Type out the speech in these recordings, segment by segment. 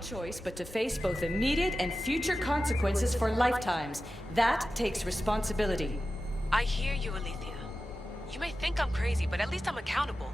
Choice but to face both immediate and future consequences for lifetimes. That takes responsibility. I hear you, Alethea. You may think I'm crazy, but at least I'm accountable.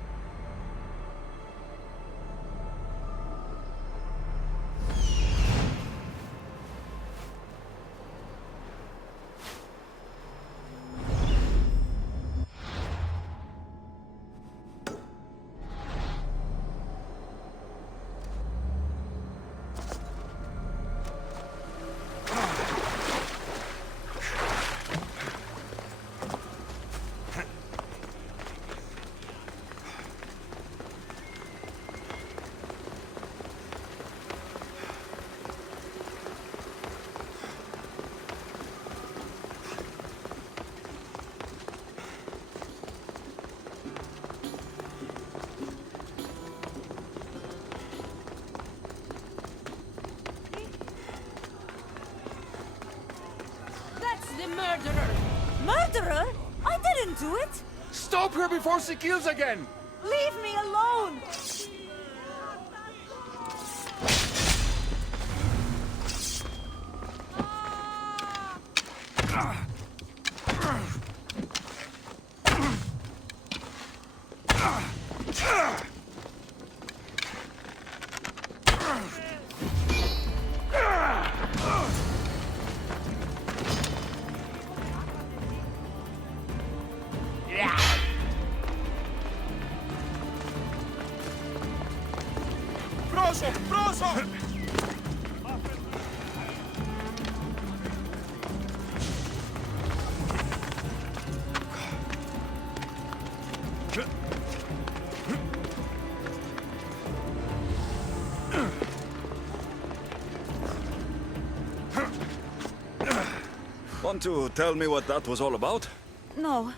The murderer! Murderer? I didn't do it! Stop her before she kills again! Leave me alone! Proszę, proszę! Want to tell me what that was all about? No.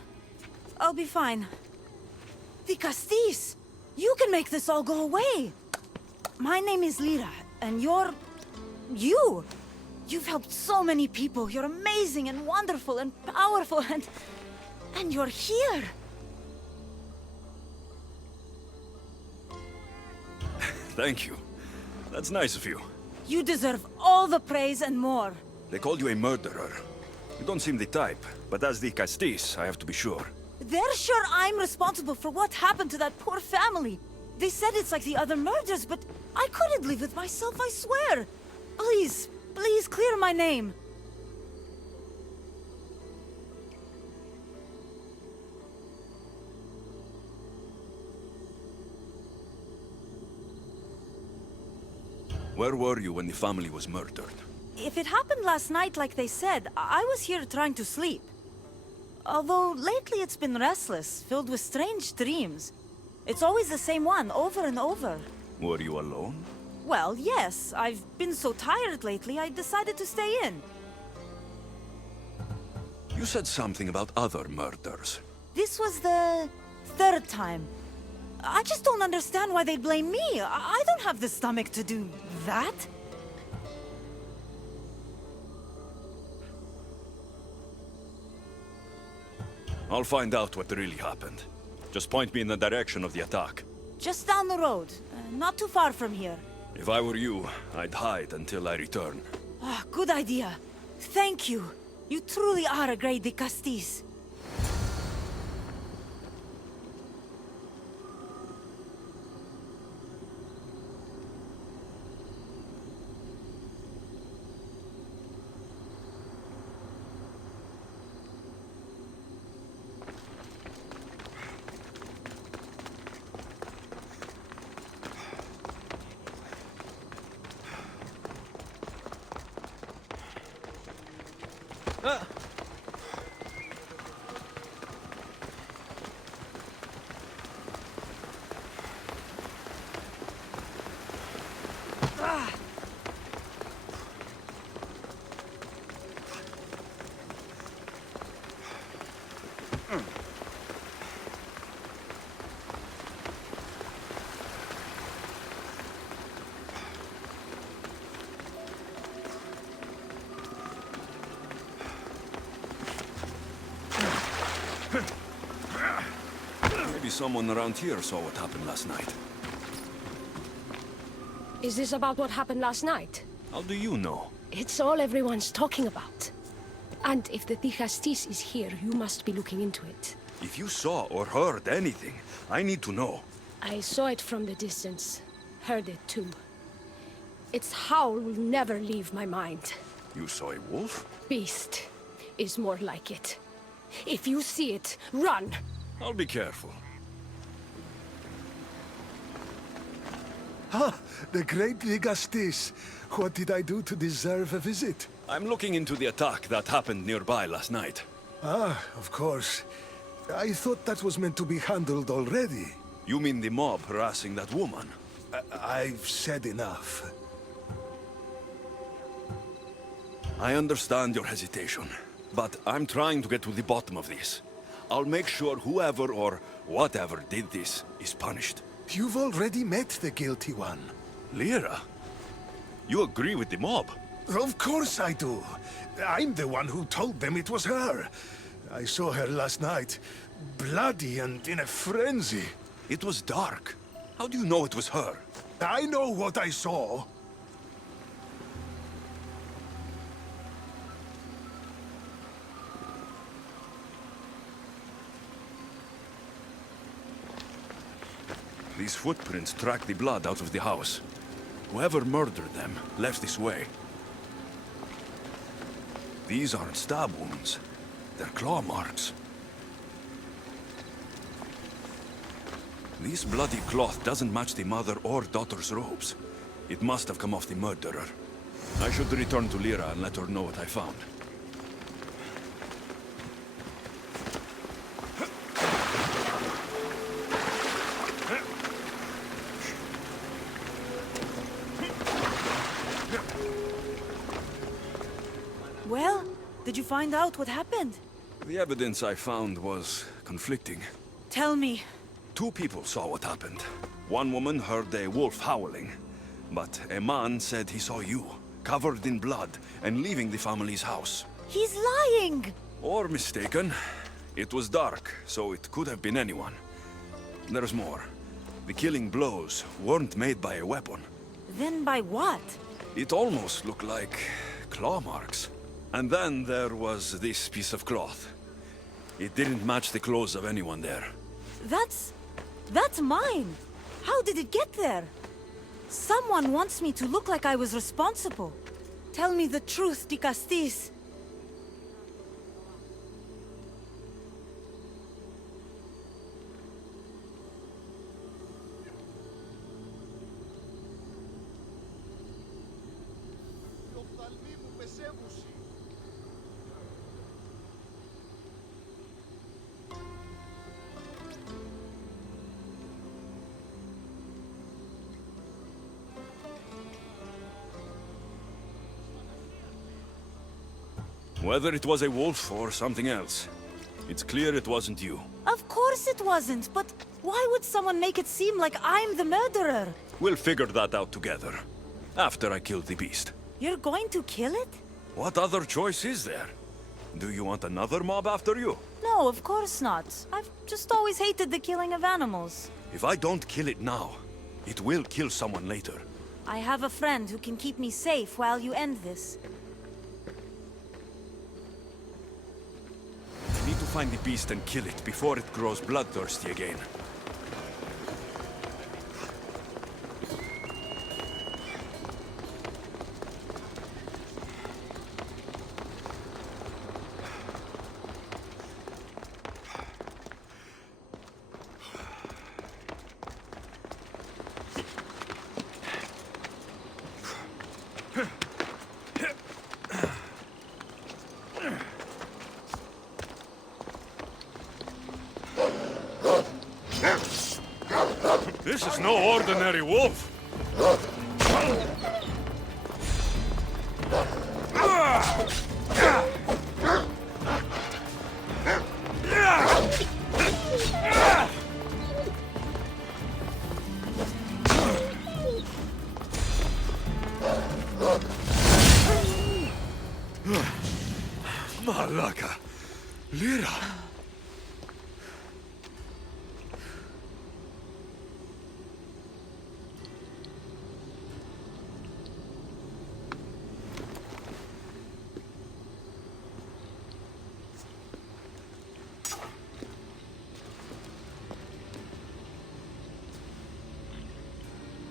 I'll be fine. The Castis! You can make this all go away! My name is Lyra, and you're... you! You've helped so many people. You're amazing and wonderful and powerful and... and you're here! Thank you. That's nice of you. You deserve all the praise and more. They called you a murderer. You don't seem the type, but as the Castis, I have to be sure. They're sure I'm responsible for what happened to that poor family. They said it's like the other murders, but I couldn't live with myself, I swear. Please, please clear my name. Where were you when the family was murdered? If it happened last night like they said, I was here trying to sleep. Although lately it's been restless, filled with strange dreams. It's always the same one, over and over. Were you alone? Well, yes. I've been so tired lately, I decided to stay in. You said something about other murders. This was the third time. I just don't understand why they blame me. I don't have the stomach to do that. I'll find out what really happened. Just point me in the direction of the attack. Just down the road. Not too far from here. If I were you, I'd hide until I return. Ah, good idea. Thank you. You truly are a great Castis. Maybe someone around here saw what happened last night. Is this about what happened last night? How do you know? It's all everyone's talking about. And if the Dicastis is here, you must be looking into it. If you saw or heard anything, I need to know. I saw it from the distance. Heard it too. Its howl will never leave my mind. You saw a wolf? Beast is more like it. If you see it, run! I'll be careful. Ah, the great Ligastis. What did I do to deserve a visit? I'm looking into the attack that happened nearby last night. Ah, of course. I thought that was meant to be handled already. You mean the mob harassing that woman? I've said enough. I understand your hesitation, but I'm trying to get to the bottom of this. I'll make sure whoever or whatever did this is punished. You've already met the guilty one. Lyra? You agree with the mob? Of course I do. I'm the one who told them it was her. I saw her last night, bloody and in a frenzy. It was dark. How do you know it was her? I know what I saw. These footprints track the blood out of the house. Whoever murdered them left this way. These aren't stab wounds. They're claw marks. This bloody cloth doesn't match the mother or daughter's robes. It must have come off the murderer. I should return to Lyra and let her know what I found. Well, did you find out what happened? The evidence I found was conflicting. Tell me. 2 people saw what happened. One woman heard a wolf howling, but a man said he saw you, covered in blood, and leaving the family's house. He's lying! Or mistaken. It was dark, so it could have been anyone. There's more. The killing blows weren't made by a weapon. Then by what? It almost looked like claw marks. And then there was this piece of cloth. It didn't match the clothes of anyone there. That's mine! How did it get there? Someone wants me to look like I was responsible. Tell me the truth, Dicastis. Whether it was a wolf or something else, it's clear it wasn't you. Of course it wasn't, but why would someone make it seem like I'm the murderer? We'll figure that out together, after I kill the beast. You're going to kill it? What other choice is there? Do you want another mob after you? No, of course not. I've just always hated the killing of animals. If I don't kill it now, it will kill someone later. I have a friend who can keep me safe while you end this. I need to find the beast and kill it before it grows bloodthirsty again. This is no ordinary wolf. Malaka. Lyra.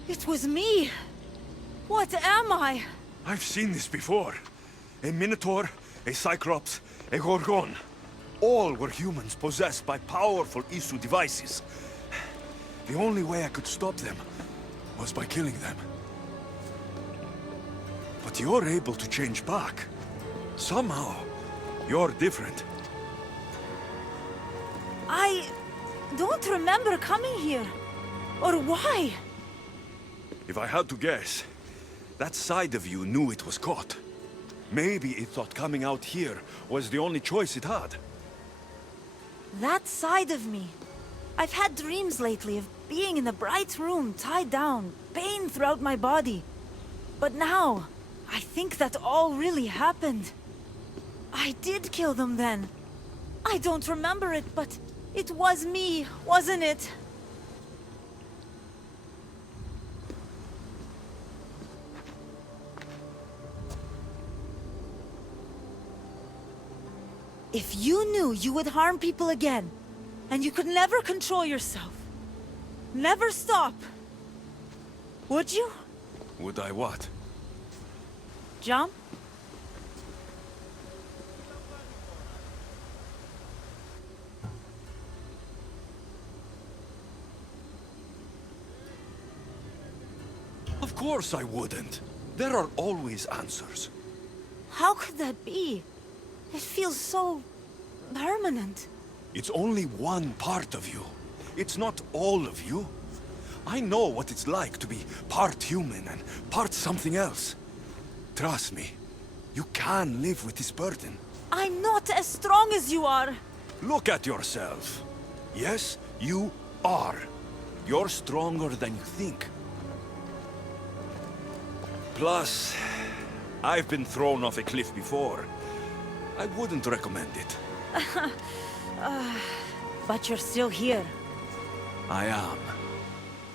It was me! What am I? I've seen this before. A Minotaur, a Cyclops, a Gorgon. All were humans possessed by powerful Isu devices. The only way I could stop them was by killing them. But you're able to change back. Somehow, you're different. I don't remember coming here. Or why? If I had to guess, that side of you knew it was caught. Maybe it thought coming out here was the only choice it had. That side of me. I've had dreams lately of being in a bright room, tied down, pain throughout my body. But now, I think that all really happened. I did kill them then. I don't remember it, but it was me, wasn't it? If you knew you would harm people again, and you could never control yourself, never stop, would you? Would I what? Jump? Of course I wouldn't. There are always answers. How could that be? It feels so permanent. It's only one part of you. It's not all of you. I know what it's like to be part human and part something else. Trust me, you can live with this burden. I'm not as strong as you are. Look at yourself. Yes, you are. You're stronger than you think. Plus, I've been thrown off a cliff before. I wouldn't recommend it. But you're still here. I am.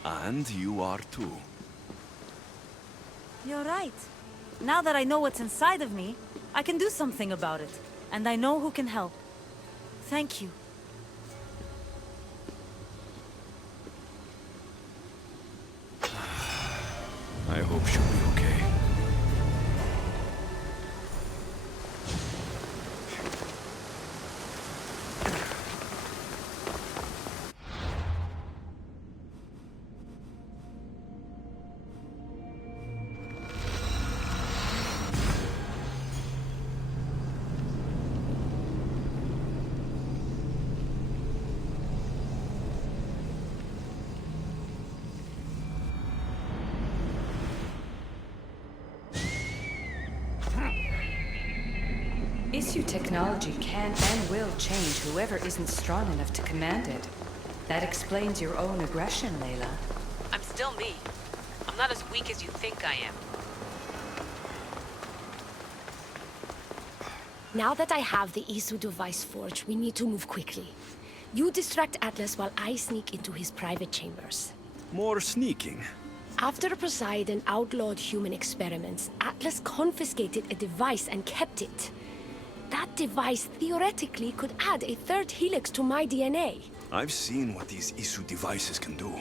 And you are too. You're right. Now that I know what's inside of me, I can do something about it. And I know who can help. Thank you. I hope she'll be okay. Issue technology can and will change whoever isn't strong enough to command it. That explains your own aggression, Layla. I'm still me. I'm not as weak as you think I am. Now that I have the Isu device forged, we need to move quickly. You distract Atlas while I sneak into his private chambers. More sneaking. After Poseidon outlawed human experiments, Atlas confiscated a device and kept it. That device theoretically could add a third helix to my DNA. I've seen what these Isu devices can do.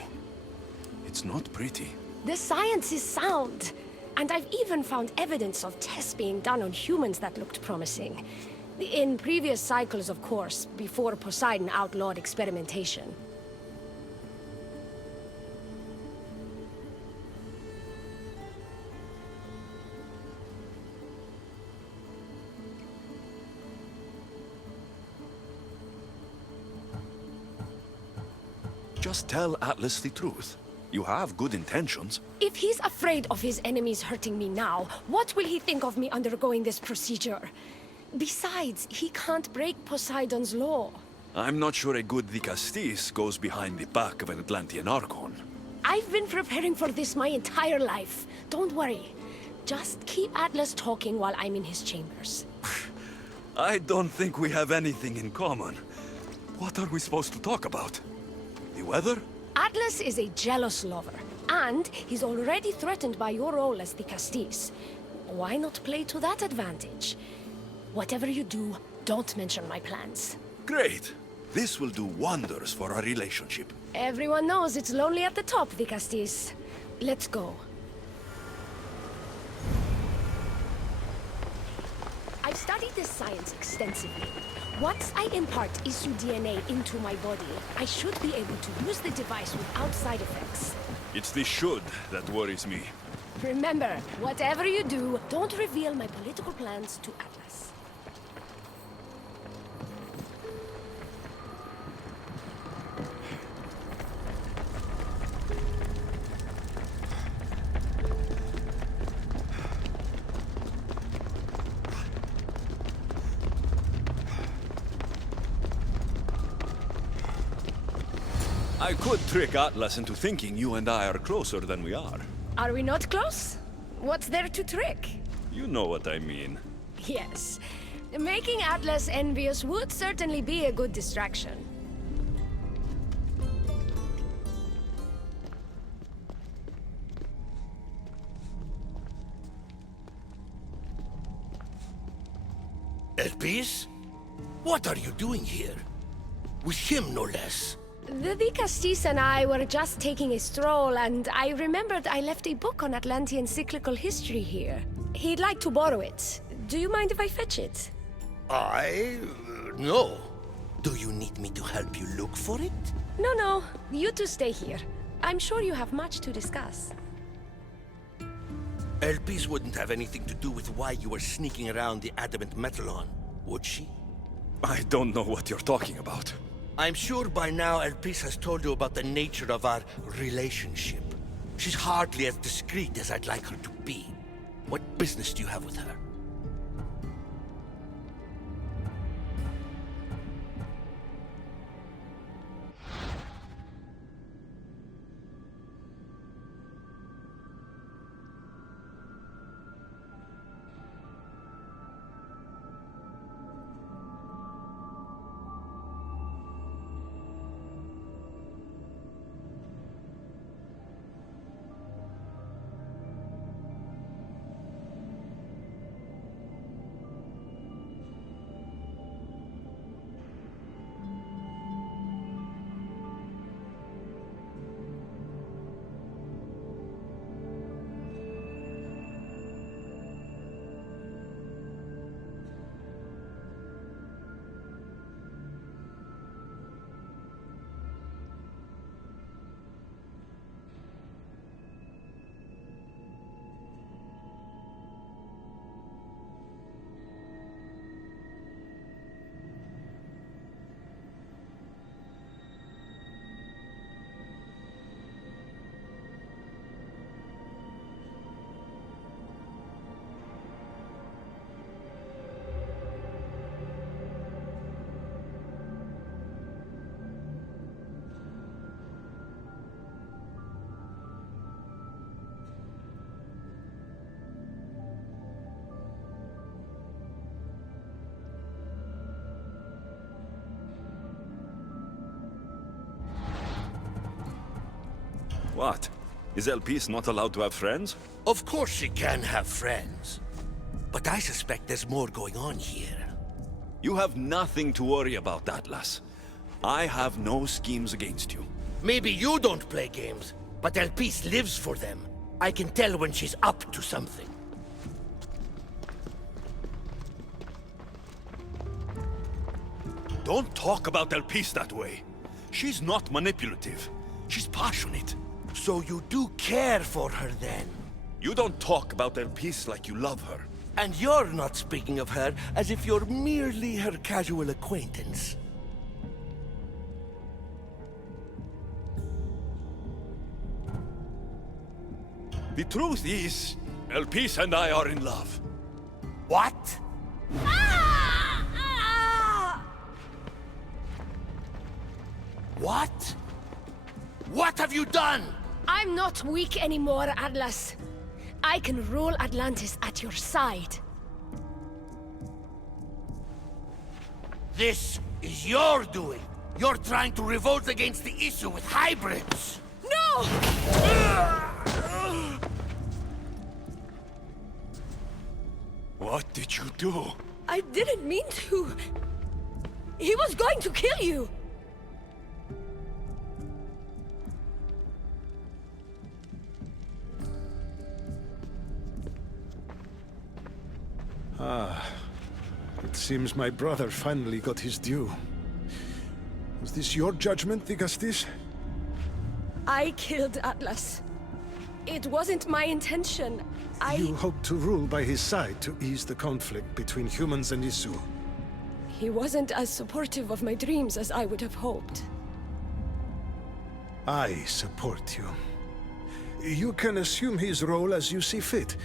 It's not pretty. The science is sound. And I've even found evidence of tests being done on humans that looked promising. In previous cycles, of course, before Poseidon outlawed experimentation. Just tell Atlas the truth. You have good intentions. If he's afraid of his enemies hurting me now, what will he think of me undergoing this procedure? Besides, he can't break Poseidon's law. I'm not sure a good Dicastis goes behind the back of an Atlantean Archon. I've been preparing for this my entire life. Don't worry. Just keep Atlas talking while I'm in his chambers. I don't think we have anything in common. What are we supposed to talk about? The weather? Atlas is a jealous lover, and he's already threatened by your role as the Castis. Why not play to that advantage? Whatever you do, don't mention my plans. Great. This will do wonders for our relationship. Everyone knows it's lonely at the top, the Castis. Let's go. I've studied this science extensively. Once I impart Issu DNA into my body, I should be able to use the device without side effects. It's the should that worries me. Remember, whatever you do, don't reveal my political plans to Atlas. I could trick Atlas into thinking you and I are closer than we are. Are we not close? What's there to trick? You know what I mean. Yes. Making Atlas envious would certainly be a good distraction. Elpis? What are you doing here? With him, no less. The Vicastis and I were just taking a stroll, and I remembered I left a book on Atlantean cyclical history here. He'd like to borrow it. Do you mind if I fetch it? No. Do you need me to help you look for it? No. You two stay here. I'm sure you have much to discuss. Elpis wouldn't have anything to do with why you were sneaking around the adamant Metallon, would she? I don't know what you're talking about. I'm sure by now Elpis has told you about the nature of our relationship. She's hardly as discreet as I'd like her to be. What business do you have with her? What? Is Elpis not allowed to have friends? Of course she can have friends. But I suspect there's more going on here. You have nothing to worry about, Atlas. I have no schemes against you. Maybe you don't play games, but Elpis lives for them. I can tell when she's up to something. Don't talk about Elpis that way. She's not manipulative. She's passionate. So you do care for her then? You don't talk about Elpis like you love her. And you're not speaking of her as if you're merely her casual acquaintance. The truth is, Elpis and I are in love. What? What? What have you done? I'm not weak anymore, Atlas. I can rule Atlantis at your side. This is your doing. You're trying to revolt against the issue with hybrids. No! What did you do? I didn't mean to. He was going to kill you. It seems my brother finally got his due. Was this your judgment, Digastis? I killed Atlas. It wasn't my intention. You hoped to rule by his side to ease the conflict between humans and Isu. He wasn't as supportive of my dreams as I would have hoped. I support you. You can assume his role as you see fit.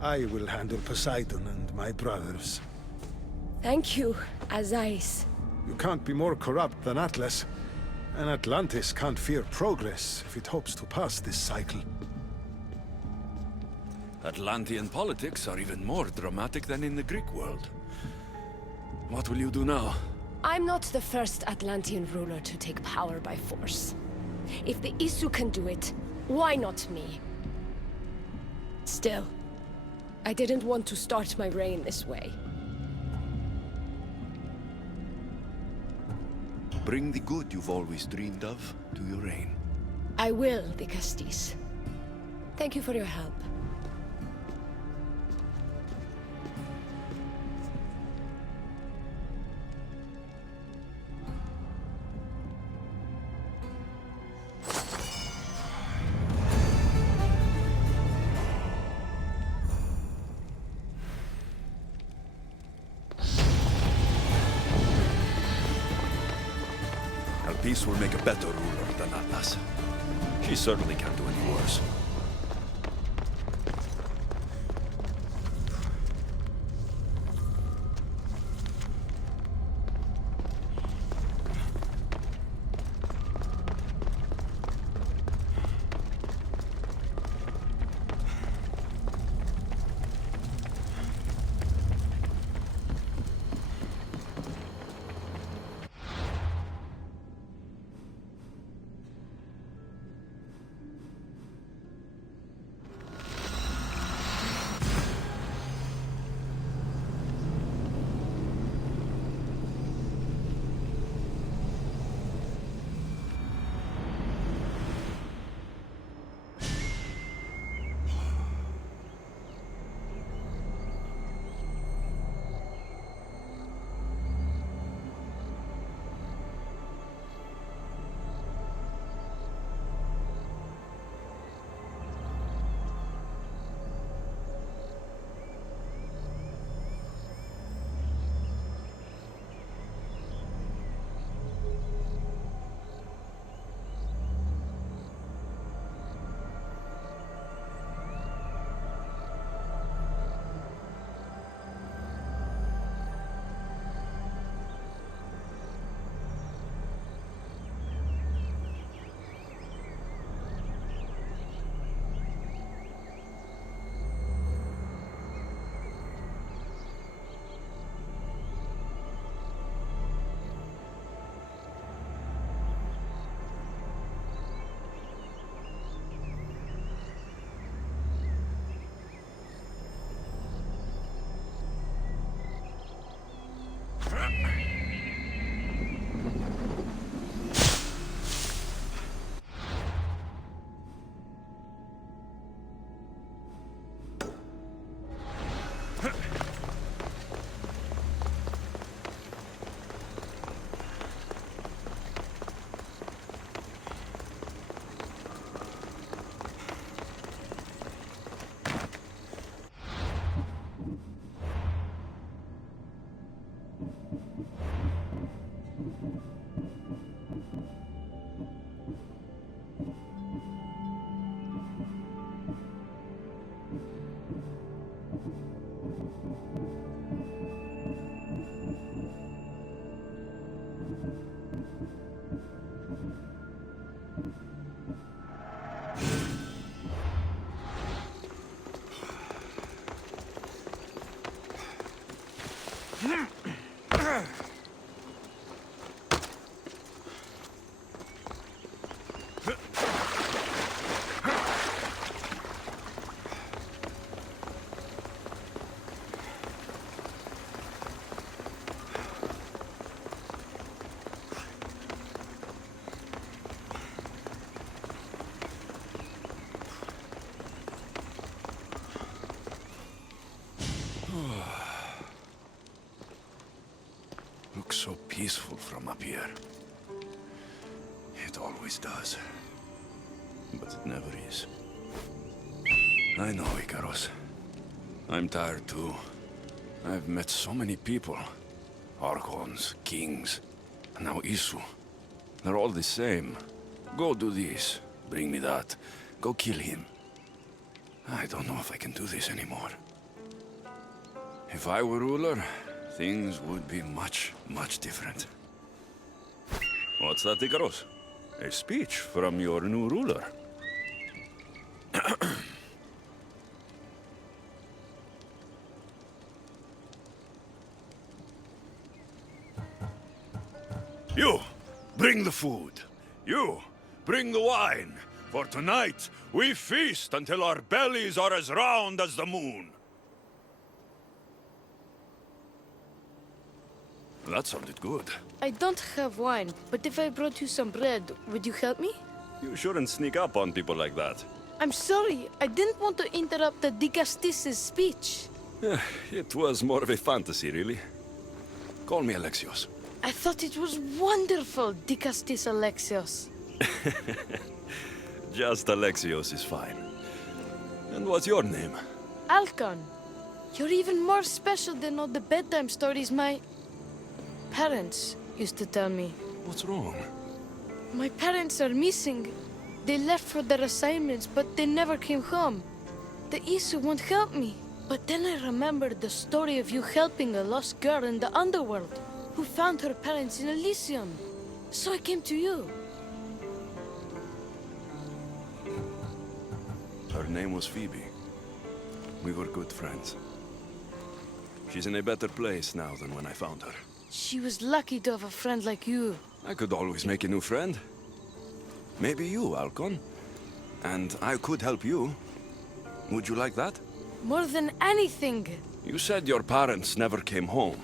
I will handle Poseidon and my brothers. Thank you, Azais. You can't be more corrupt than Atlas. And Atlantis can't fear progress if it hopes to pass this cycle. Atlantean politics are even more dramatic than in the Greek world. What will you do now? I'm not the first Atlantean ruler to take power by force. If the Isu can do it, why not me? Still, I didn't want to start my reign this way. Bring the good you've always dreamed of to your reign. I will, Digastis. Thank you for your help. Peace will make a better ruler than Atlas. She certainly can't do any worse. peaceful from up here. It always does. But it never is. I know, Icaros. I'm tired too. I've met so many people. Archons, kings, and now Isu. They're all the same. Go do this, bring me that. Go kill him. I don't know if I can do this anymore. If I were ruler, things would be much, much different. What's that, Icaros? A speech from your new ruler. You, bring the food. You, bring the wine. For tonight, we feast until our bellies are as round as the moon. That sounded good. I don't have wine, but if I brought you some bread, would you help me? You shouldn't sneak up on people like that. I'm sorry, I didn't want to interrupt the Dicastis' speech. It was more of a fantasy, really. Call me Alexios. I thought it was wonderful, Dicastis Alexios. Just Alexios is fine. And what's your name? Alcon, you're even more special than all the bedtime stories my parents used to tell me. What's wrong? My parents are missing. They left for their assignments, but they never came home. The Isu won't help me. But then I remembered the story of you helping a lost girl in the underworld, who found her parents in Elysium. So I came to you. Her name was Phoebe. We were good friends. She's in a better place now than when I found her. She was lucky to have a friend like you. I could always make a new friend. Maybe you, Alcon. And I could help you. Would you like that? More than anything. You said your parents never came home.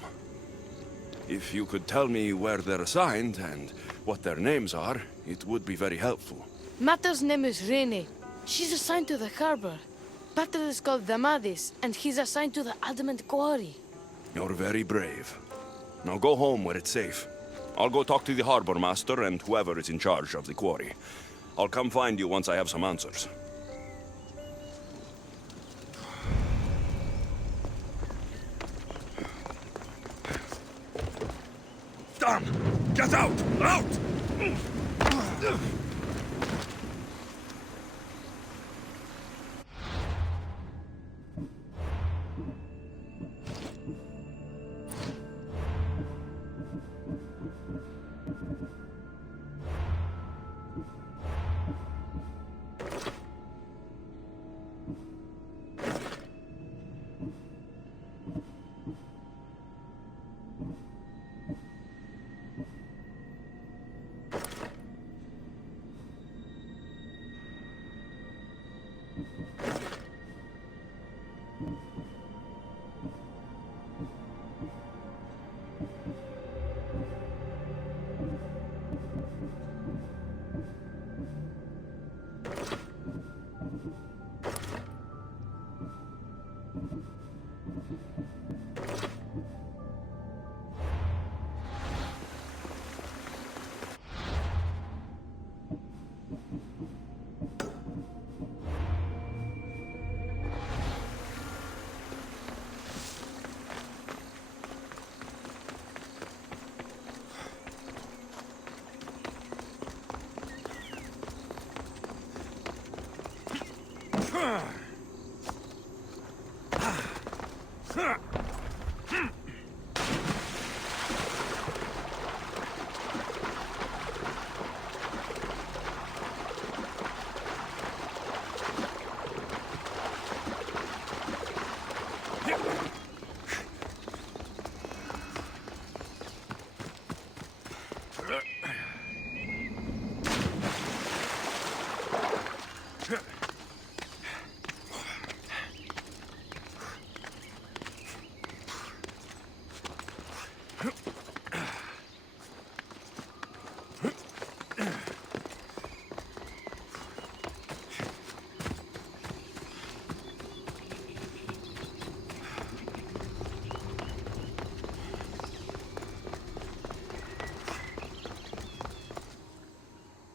If you could tell me where they're assigned and what their names are, it would be very helpful. Mata's name is Rene. She's assigned to the harbor. Pater is called Damadis, and he's assigned to the Adamant Quarry. You're very brave. Now go home where it's safe. I'll go talk to the harbor master and whoever is in charge of the quarry. I'll come find you once I have some answers. Done! Get out! Out!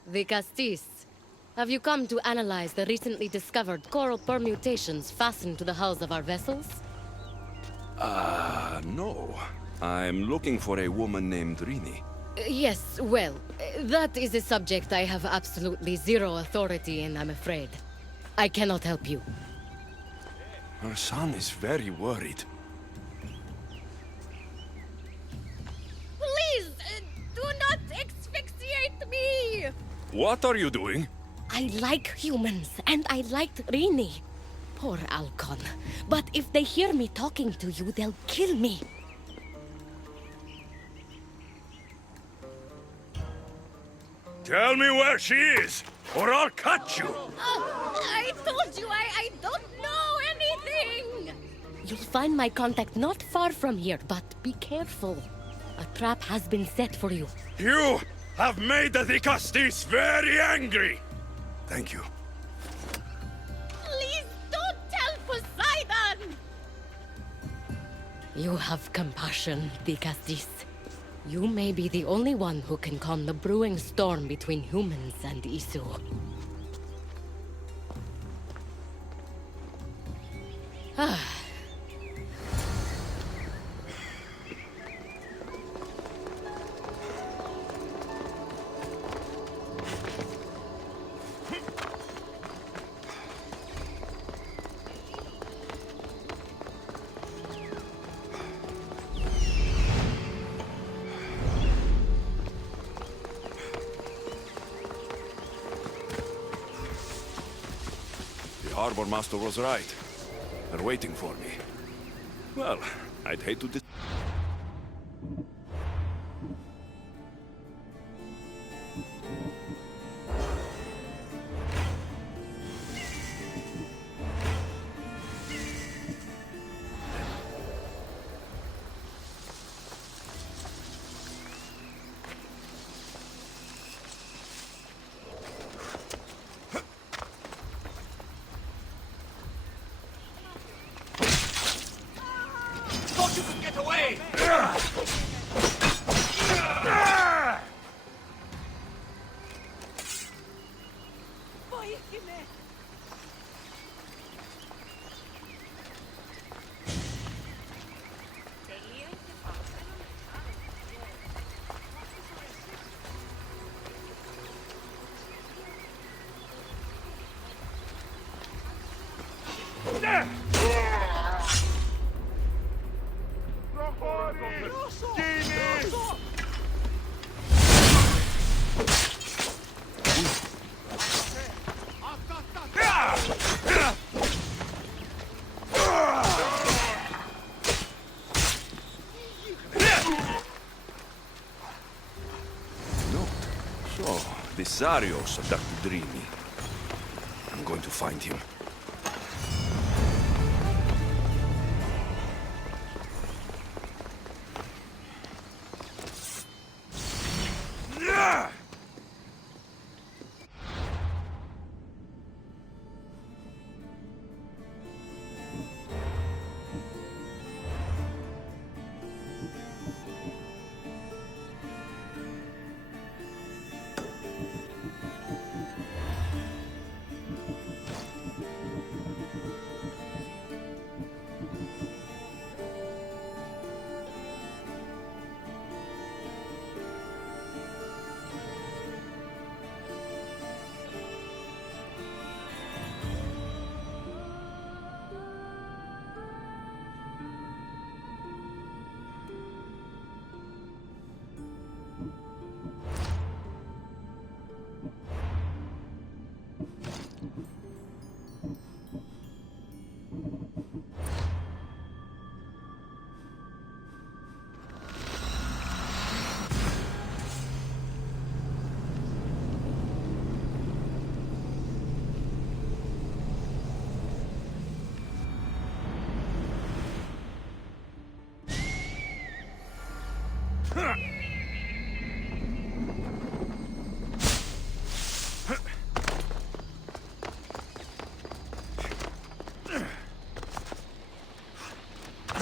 The Castis. Have you come to analyze the recently discovered coral permutations fastened to the hulls of our vessels? No. I'm looking for a woman named Rini. Yes, well, that is a subject I have absolutely zero authority in, I'm afraid. I cannot help you. Her son is very worried. Please, do not asphyxiate me! What are you doing? I like humans, and I liked Rini. Poor Alcon. But if they hear me talking to you, they'll kill me. Tell me where she is, or I'll cut you! I told you I don't know anything! You'll find my contact not far from here, but be careful. A trap has been set for you. You have made the Castis very angry! Thank you. Please don't tell Poseidon! You have compassion, Castis. You may be the only one who can calm the brewing storm between humans and Isu. The harbor master was right. They're waiting for me. Well, I'd hate to Thought you could get away! Zarios abducted Rini. I'm going to find him.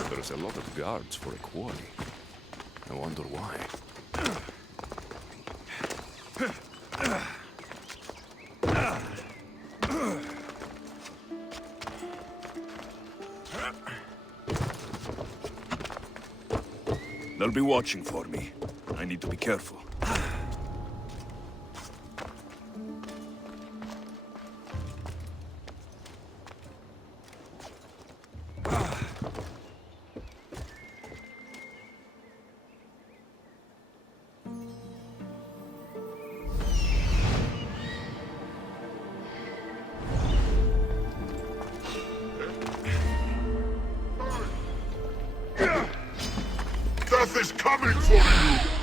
There's a lot of guards for a quarry. I wonder why. They'll be watching for me. I need to be careful. Death is coming for you!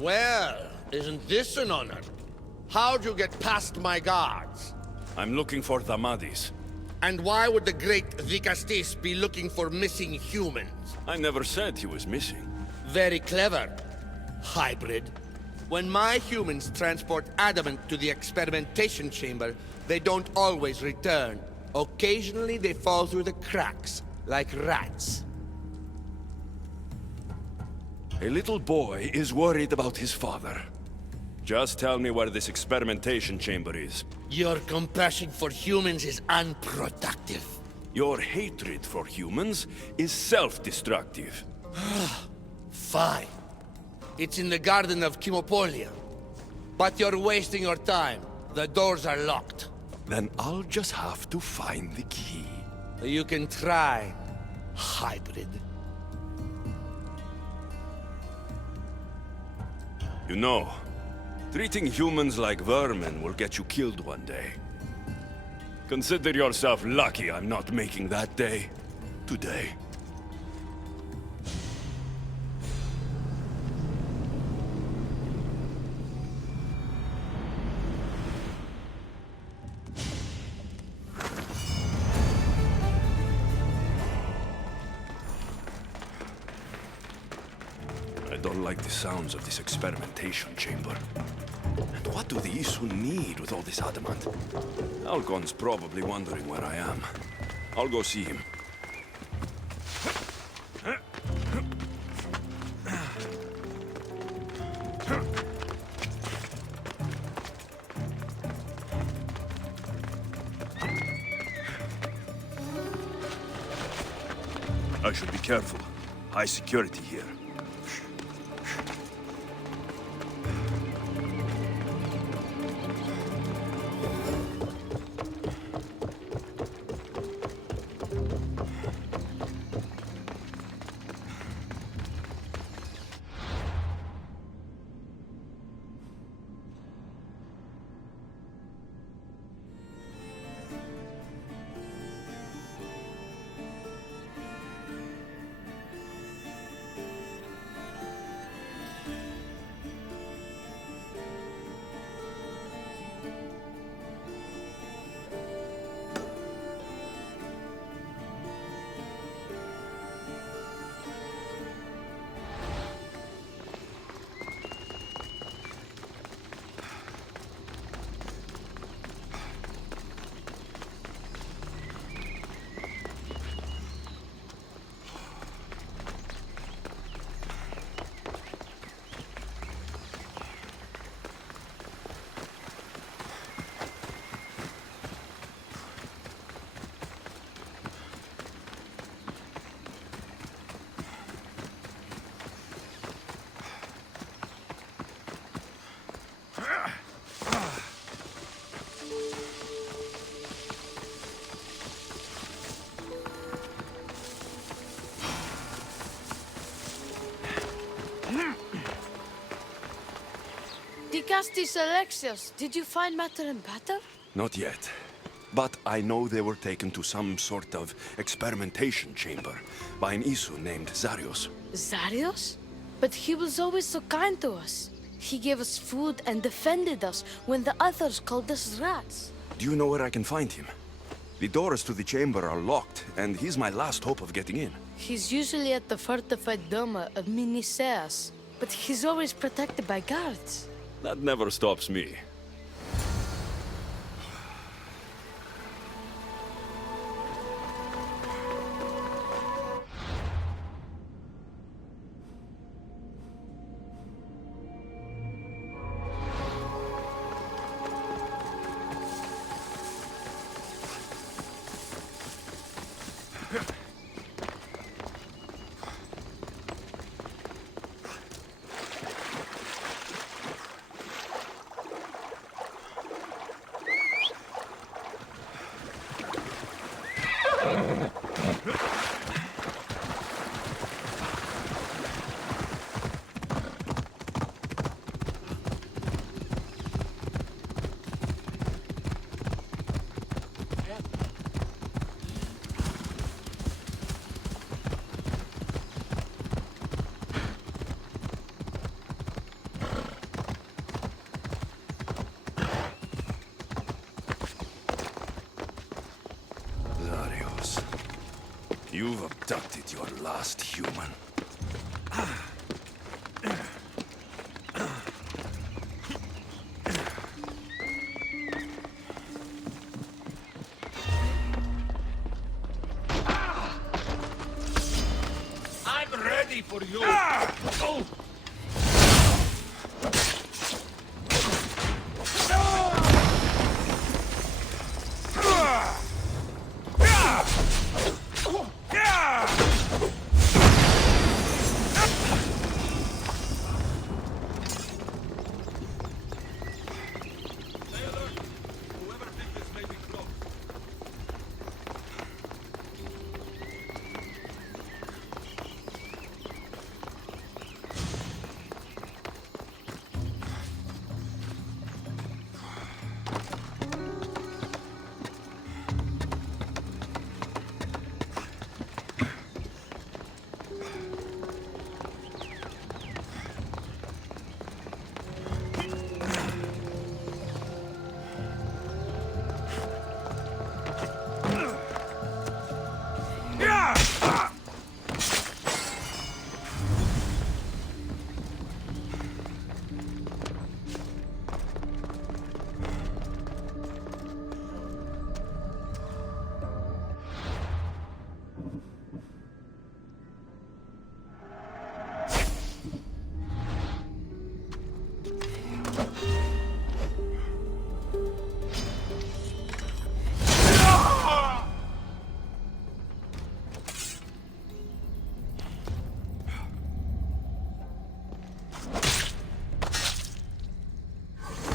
Well, isn't this an honor? How'd you get past my guards? I'm looking for Thamadis. And why would the great Vicastis be looking for missing humans? I never said he was missing. Very clever. Hybrid. When my humans transport adamant to the experimentation chamber, they don't always return. Occasionally they fall through the cracks, like rats. A little boy is worried about his father. Just tell me where this experimentation chamber is. Your compassion for humans is unproductive. Your hatred for humans is self-destructive. Fine. It's in the Garden of Kimopolia. But you're wasting your time. The doors are locked. Then I'll just have to find the key. You can try, hybrid. You know, treating humans like vermin will get you killed one day. Consider yourself lucky I'm not making that day today. I don't like the sounds of this experimentation chamber. And what do the Isu need with all this adamant? Algon's probably wondering where I am. I'll go see him. I should be careful. High security here. Dicastis Alexios, did you find matter and batter? Not yet. But I know they were taken to some sort of experimentation chamber by an Isu named Zarios. Zarios? But he was always so kind to us. He gave us food and defended us when the others called us rats. Do you know where I can find him? The doors to the chamber are locked, and he's my last hope of getting in. He's usually at the fortified Doma of Miniseas, but he's always protected by guards. That never stops me. Zarios, you've abducted your last human. I'm ready for you. Oh.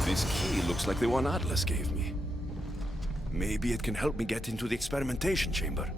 This key looks like the one Atlas gave me. Maybe it can help me get into the experimentation chamber.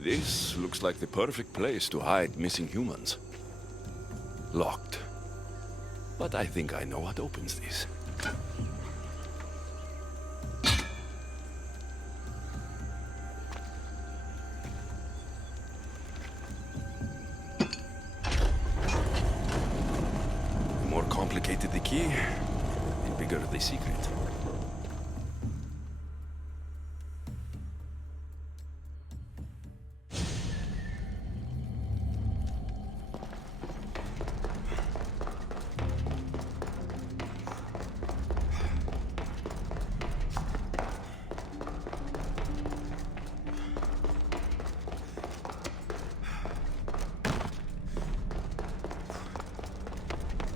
This looks like the perfect place to hide missing humans. Locked. But I think I know what opens this. The more complicated the key, the bigger the secret.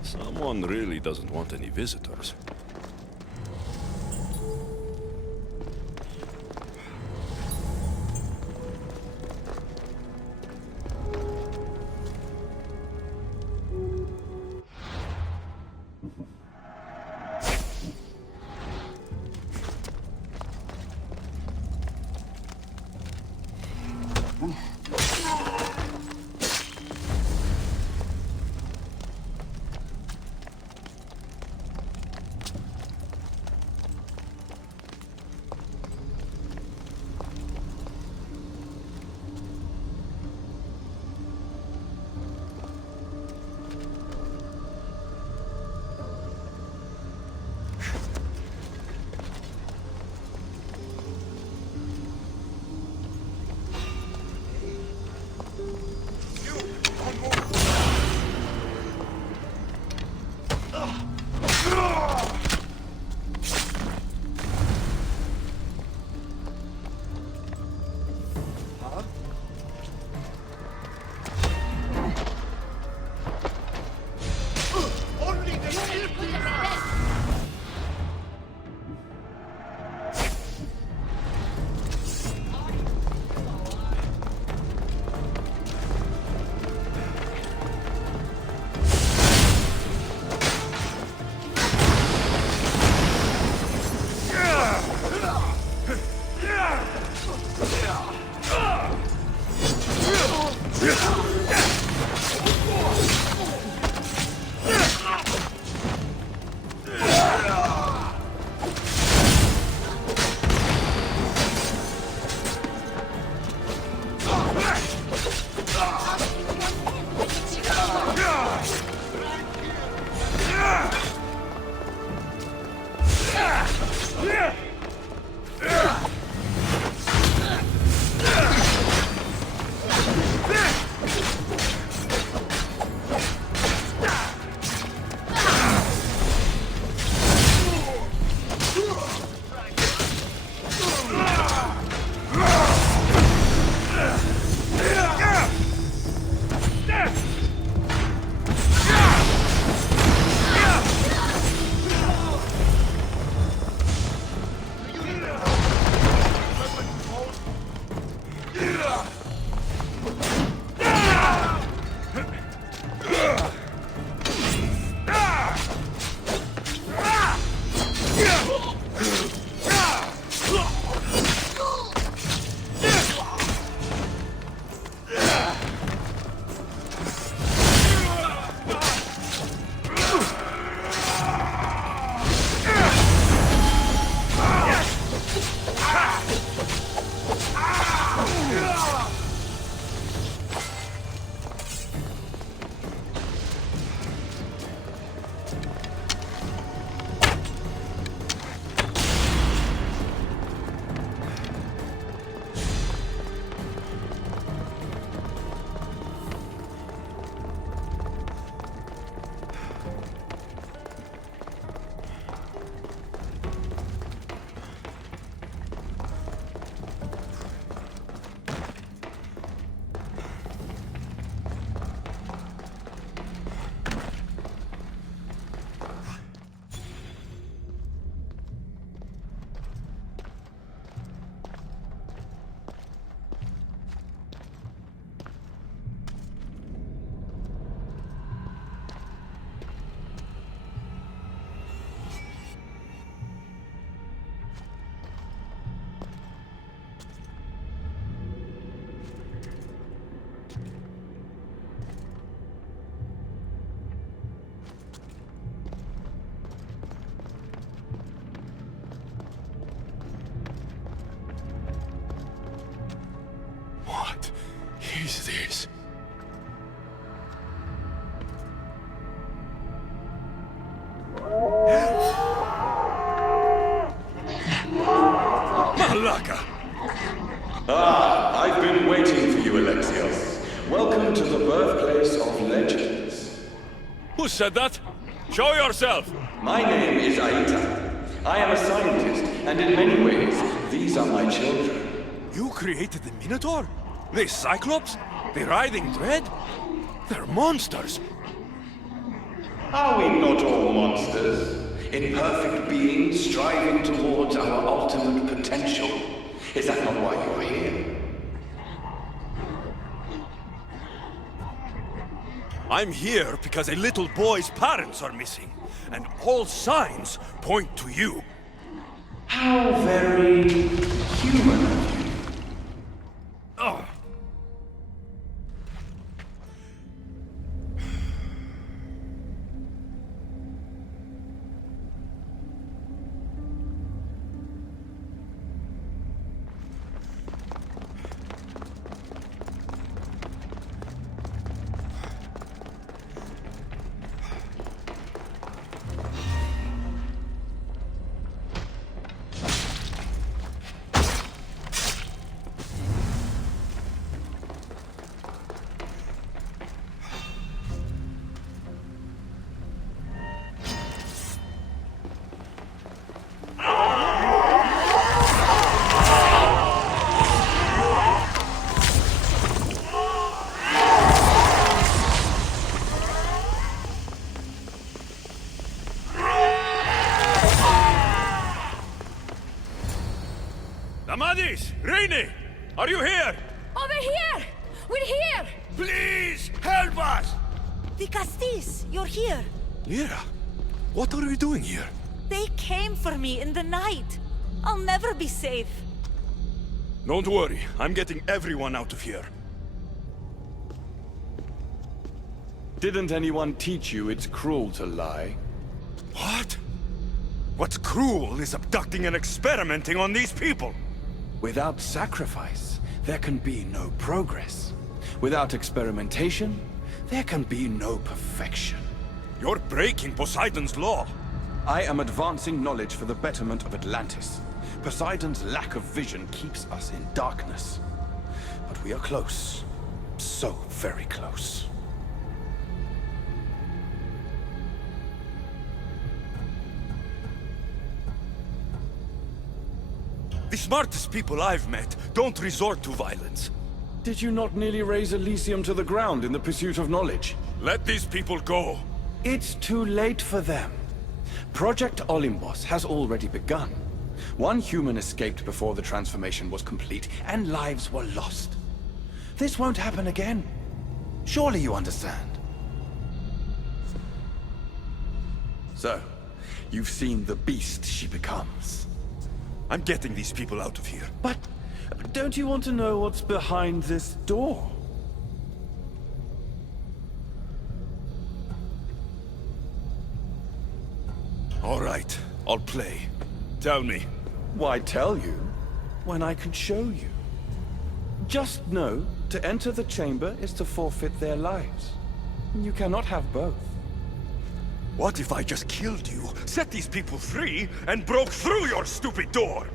Someone really doesn't want any visitors. is this? Malaka! I've been waiting for you, Alexios. Welcome to the birthplace of legends. Who said that? Show yourself! My name is Aita. I am a scientist, and in many ways, these are my children. You created the Minotaur? The Cyclops? The Writhing Dread? They're monsters! Are we not all monsters? Imperfect beings striving towards our ultimate potential. Is that not why you are here? I'm here because a little boy's parents are missing, and all signs point to you. How very human of you. Oh. Amadis! Rainy! Are you here? Over here! We're here! Please, help us! The Castis, you're here. Lyra, what are you doing here? They came for me in the night. I'll never be safe. Don't worry, I'm getting everyone out of here. Didn't anyone teach you it's cruel to lie? What? What's cruel is abducting and experimenting on these people. Without sacrifice, there can be no progress. Without experimentation, there can be no perfection. You're breaking Poseidon's law. I am advancing knowledge for the betterment of Atlantis. Poseidon's lack of vision keeps us in darkness. But we are close. So very close. The smartest people I've met don't resort to violence. Did you not nearly raise Elysium to the ground in the pursuit of knowledge? Let these people go. It's too late for them. Project Olympus has already begun. One human escaped before the transformation was complete, and lives were lost. This won't happen again. Surely you understand. So, you've seen the beast she becomes. I'm getting these people out of here. But don't you want to know what's behind this door? All right, I'll play. Tell me. Why tell you when I can show you? Just know to enter the chamber is to forfeit their lives. You cannot have both. What if I just killed you, set these people free, and broke through your stupid door?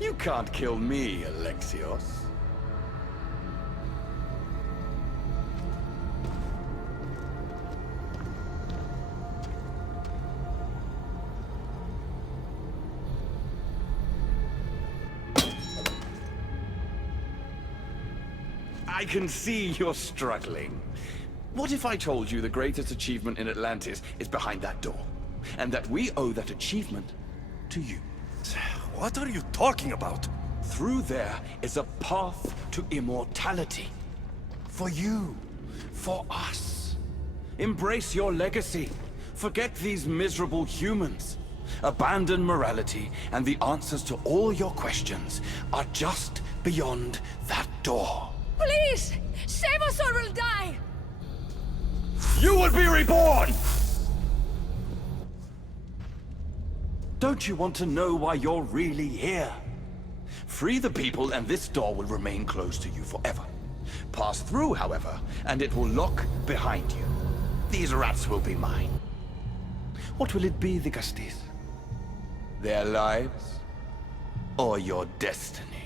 You can't kill me, Alexios. I can see you're struggling. What if I told you the greatest achievement in Atlantis is behind that door? And that we owe that achievement to you? What are you talking about? Through there is a path to immortality. For you. For us. Embrace your legacy. Forget these miserable humans. Abandon morality, and the answers to all your questions are just beyond that door. Please! Save us or we'll die! You will be reborn! Don't you want to know why you're really here? Free the people and this door will remain closed to you forever. Pass through, however, and it will lock behind you. These rats will be mine. What will it be, the Castis? Their lives? Or your destiny?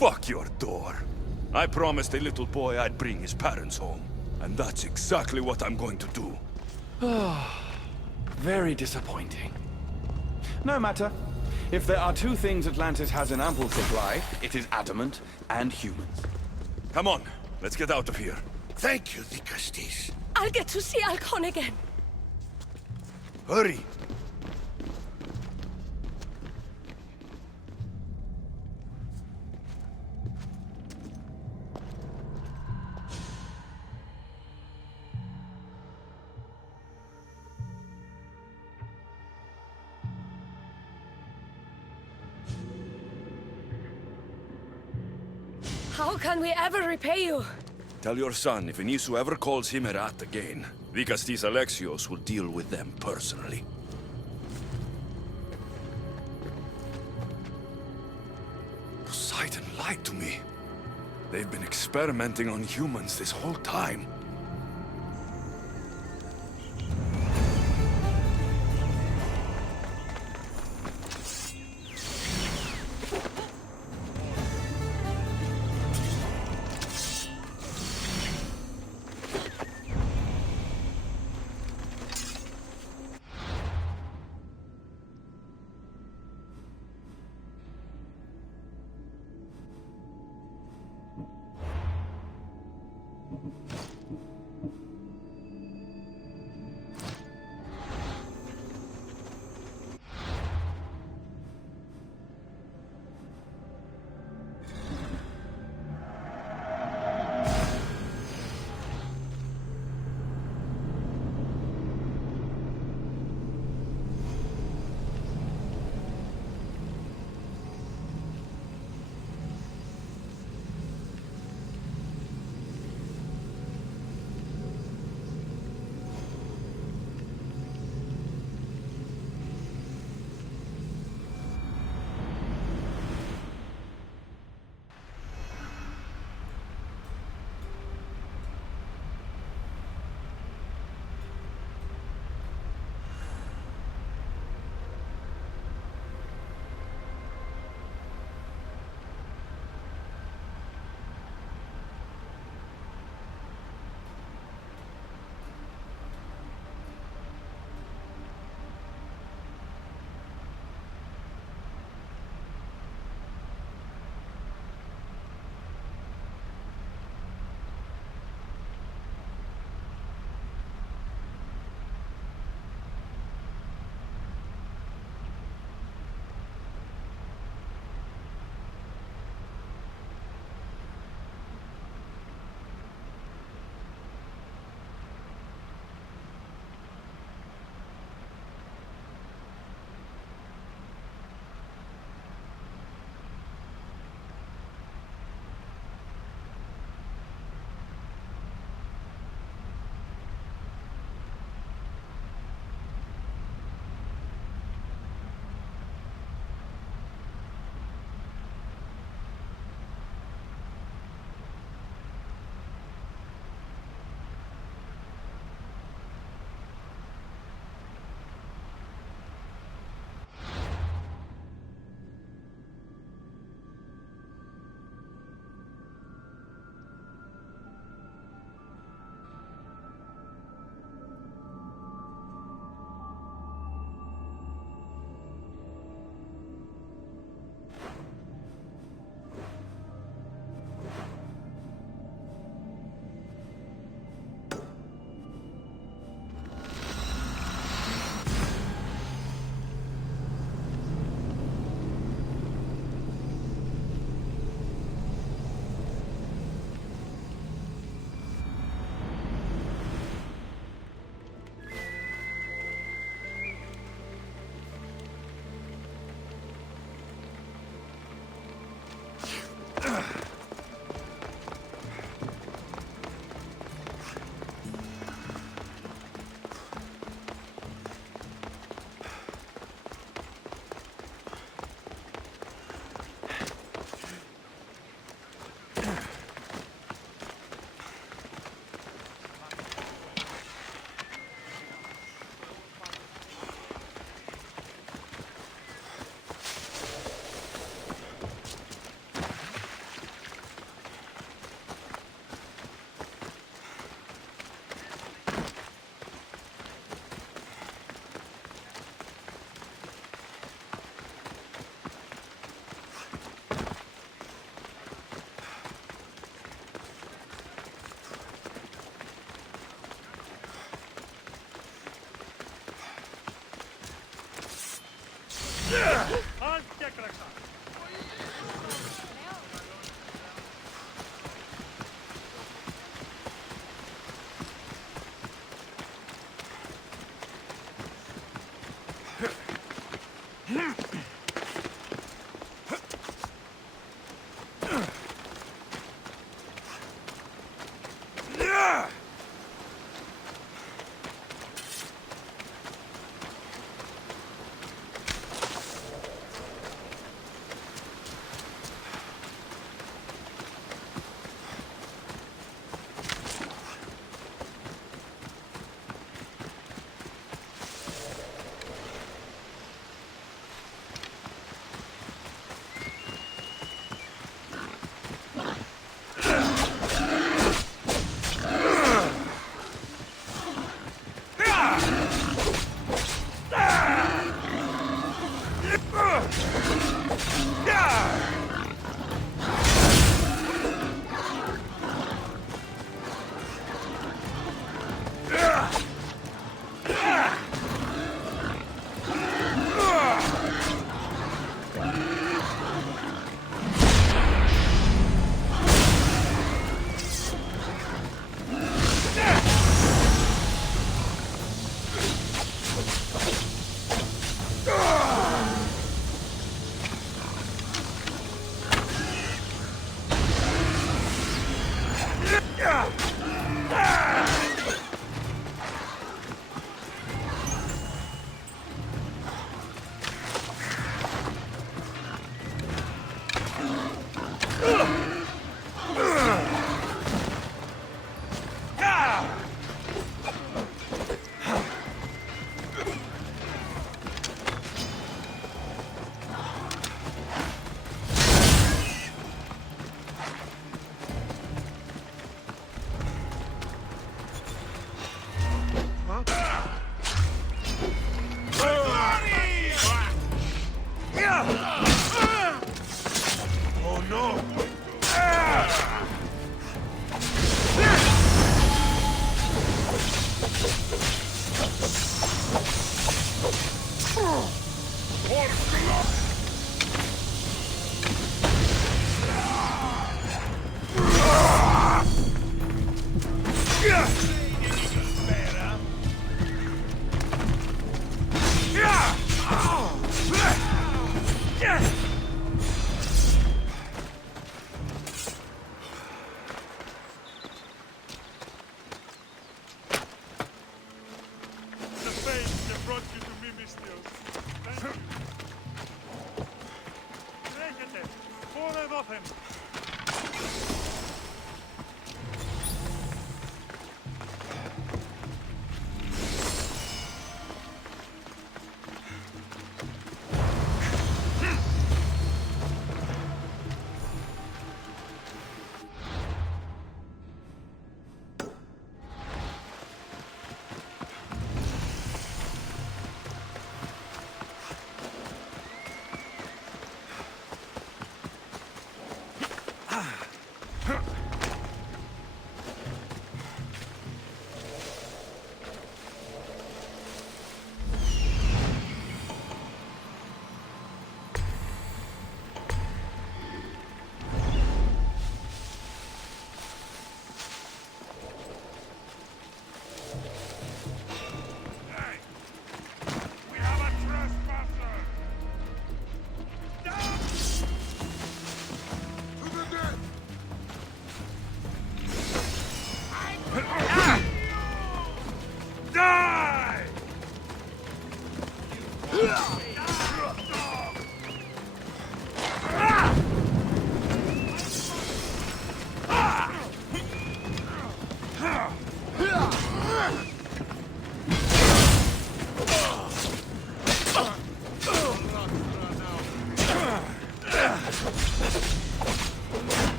Fuck your door. I promised a little boy I'd bring his parents home. And that's exactly what I'm going to do. Very disappointing. No matter. If there are two things Atlantis has in ample supply, it is adamant and humans. Come on, let's get out of here. Thank you, the Castis. I'll get to see Alcon again. Hurry! How can we ever repay you? Tell your son if Anisu ever calls him a rat again, Vicastis Alexios will deal with them personally. Poseidon lied to me. They've been experimenting on humans this whole time.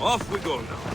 Off we go now.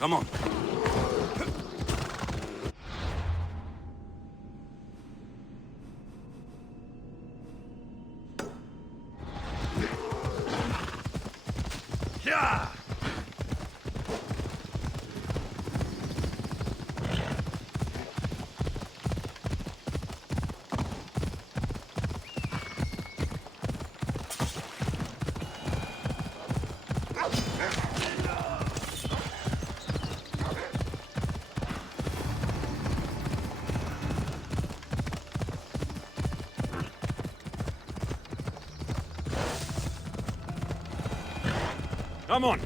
Come on. Yeah! Come on.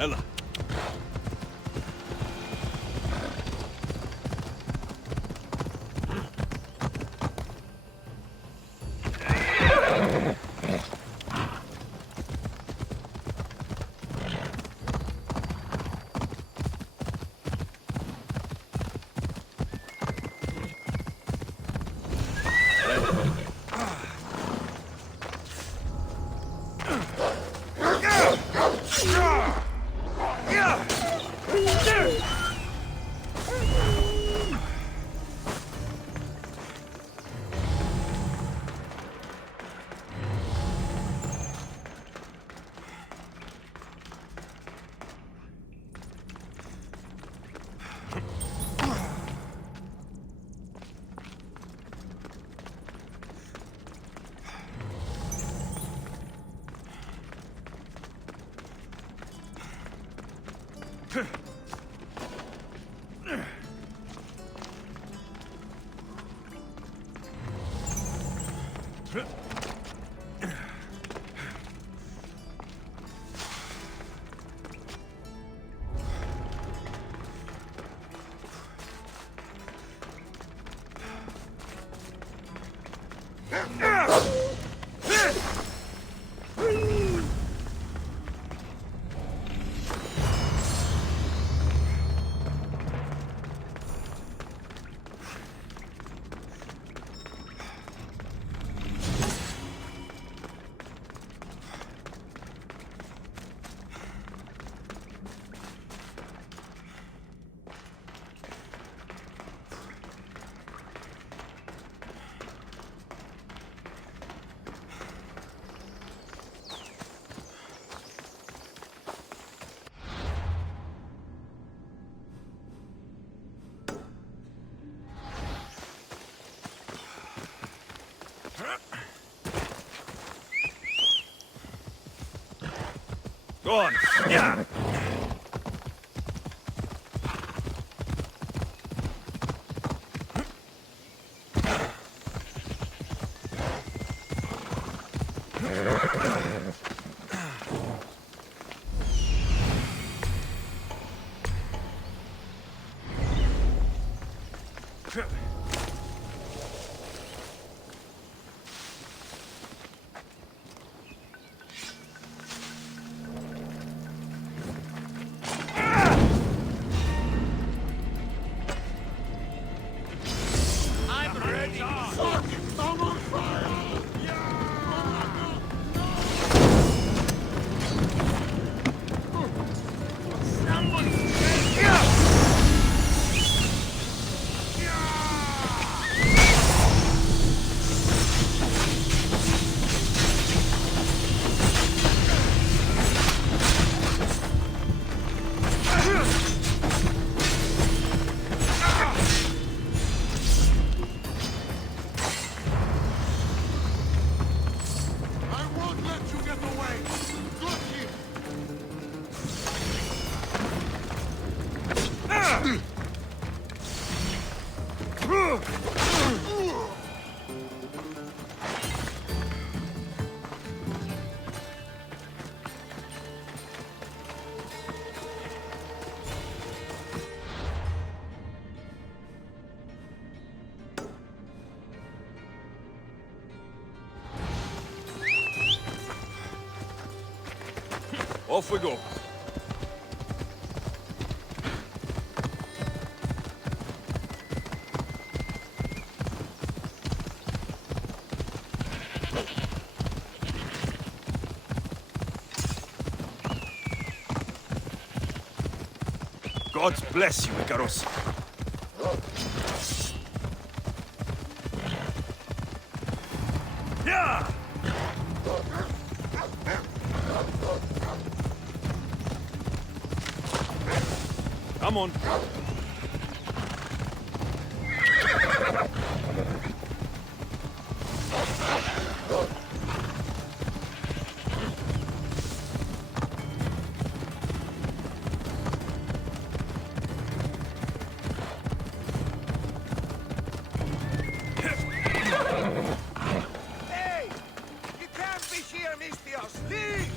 Ella. Go on. Yeah. Off we go. God bless you, Icaros. Yeah! Come on. Hey! You can't be here, Mistios! Leave!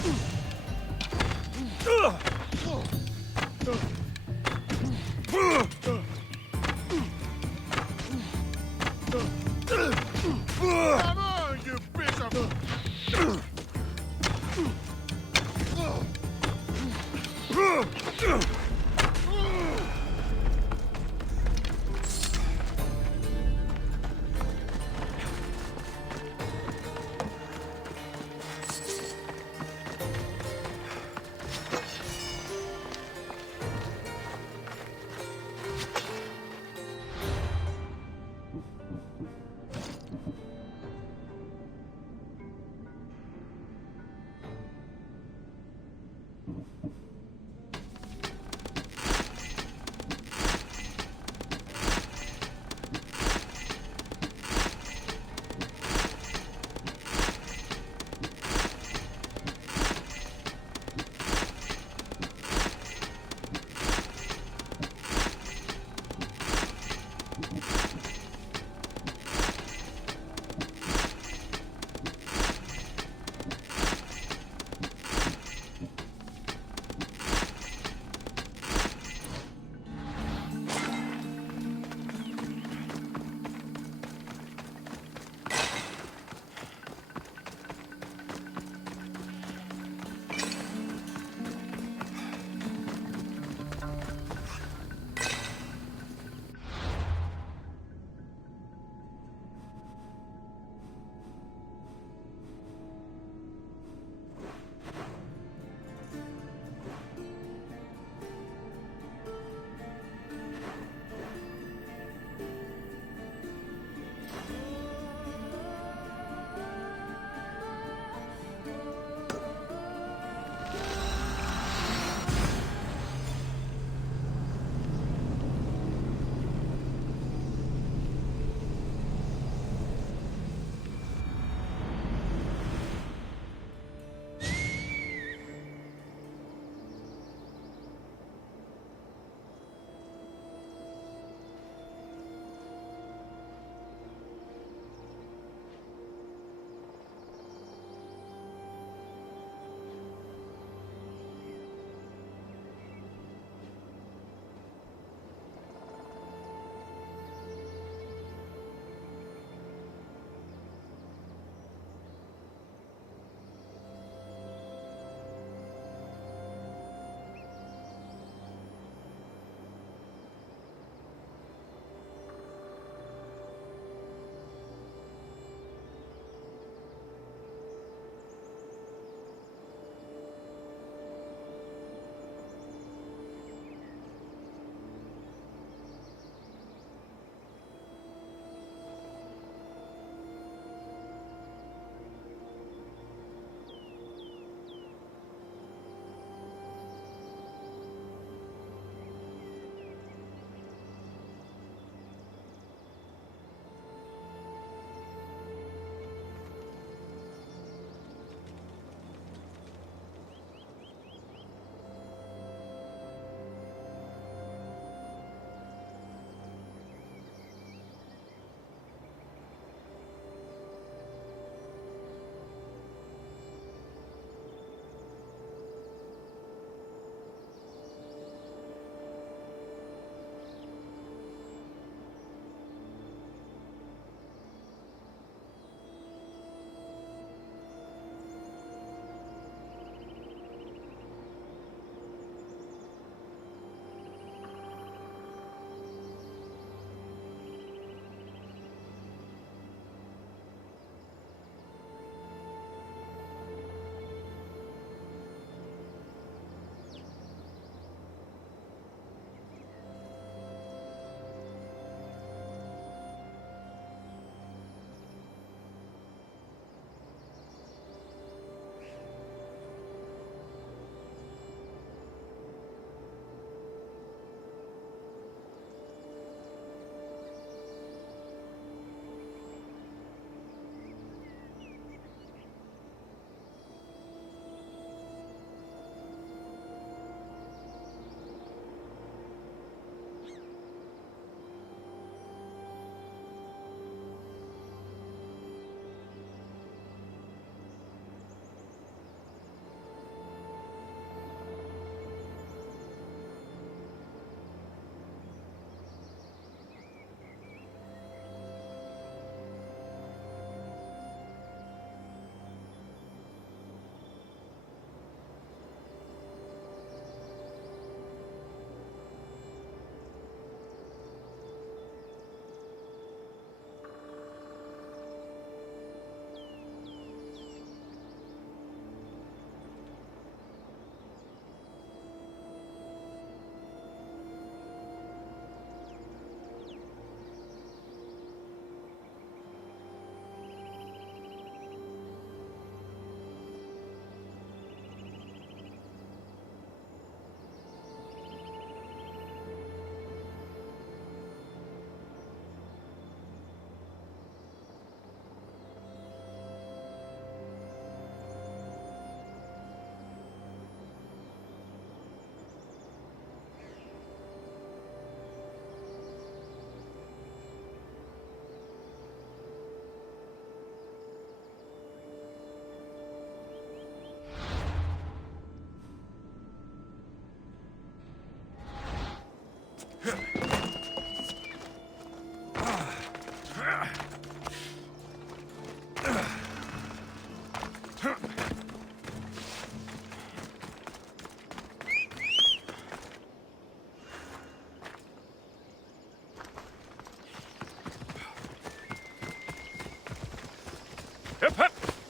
Come on, you piece of...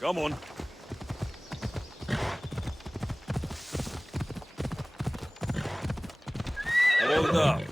Come on. Hold up.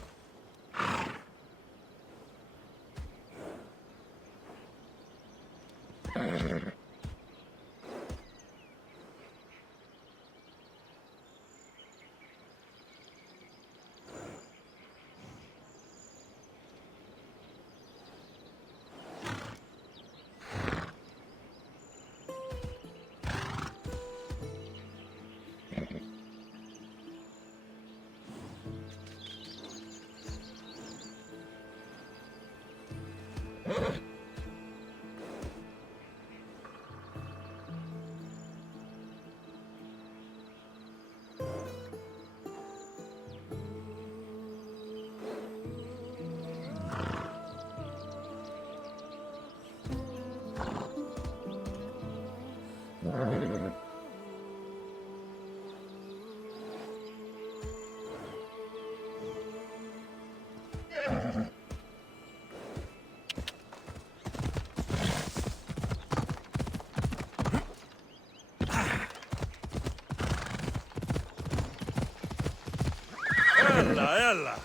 Ella, ella.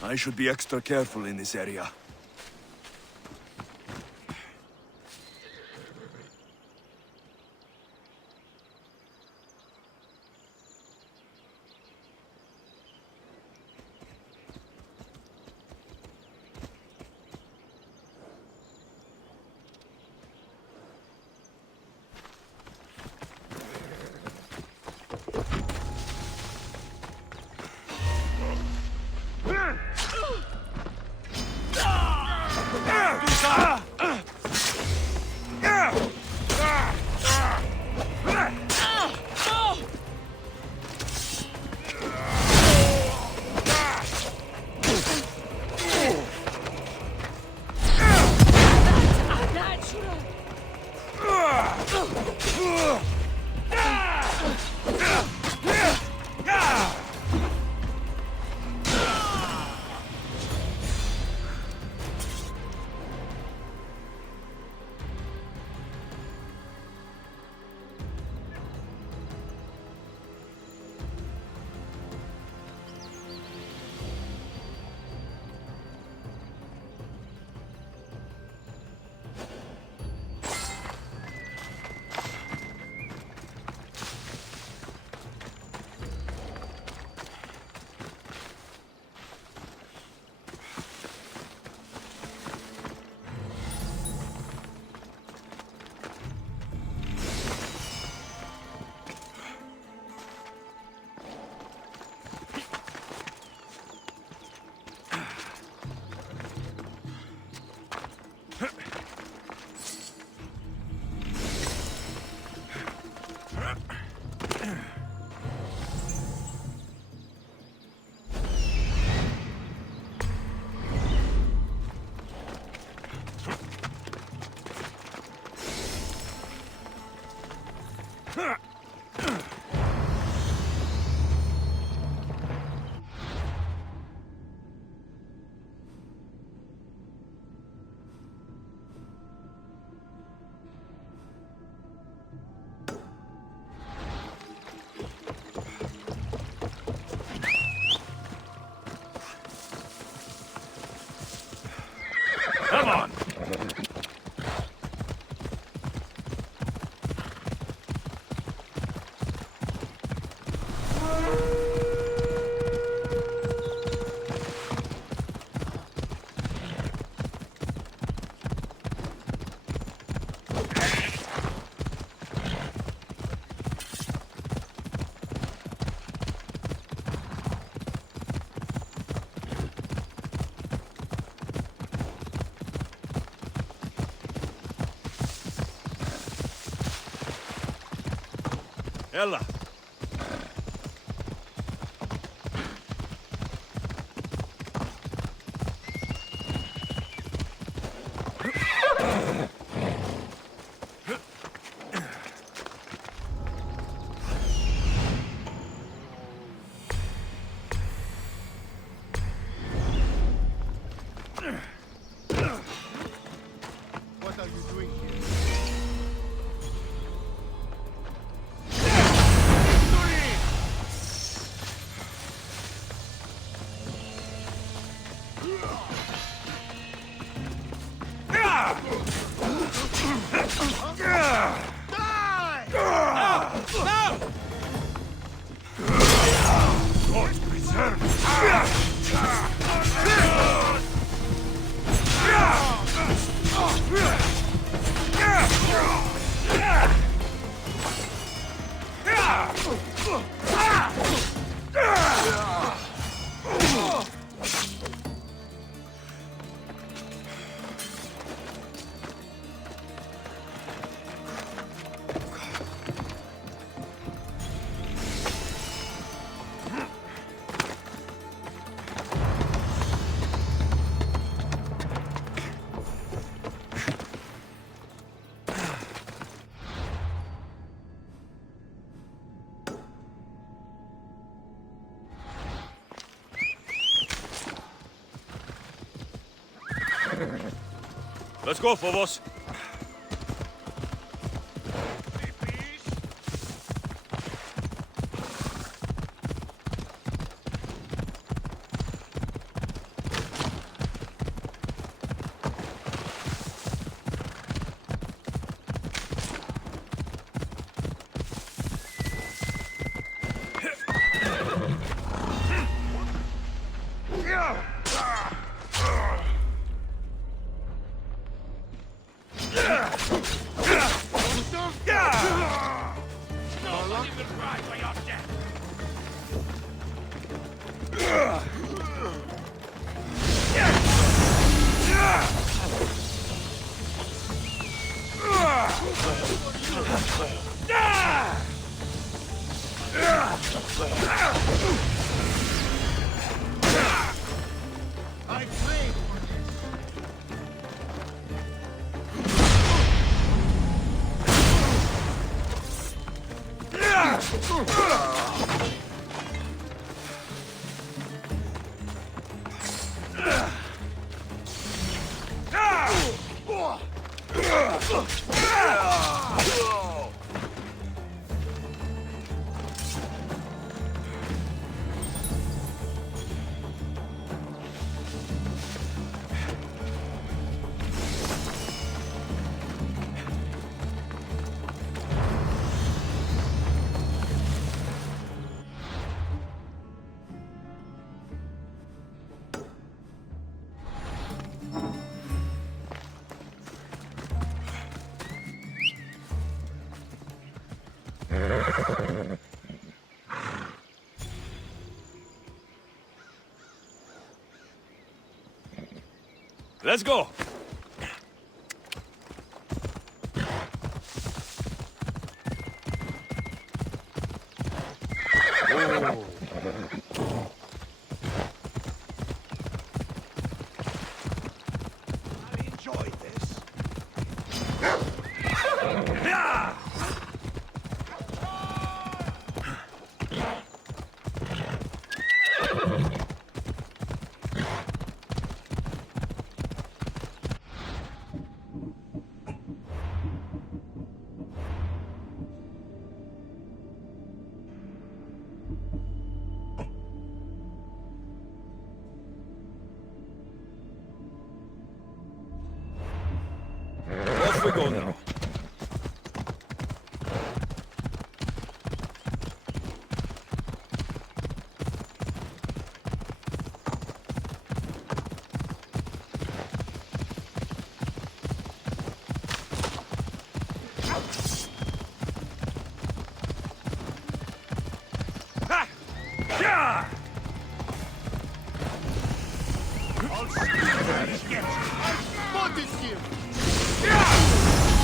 I should be extra careful in this area. Come on! Ella. God preserve! Let's go, Phobos. Let's go! Off we go now. I'll see you where he gets you. I spotted him!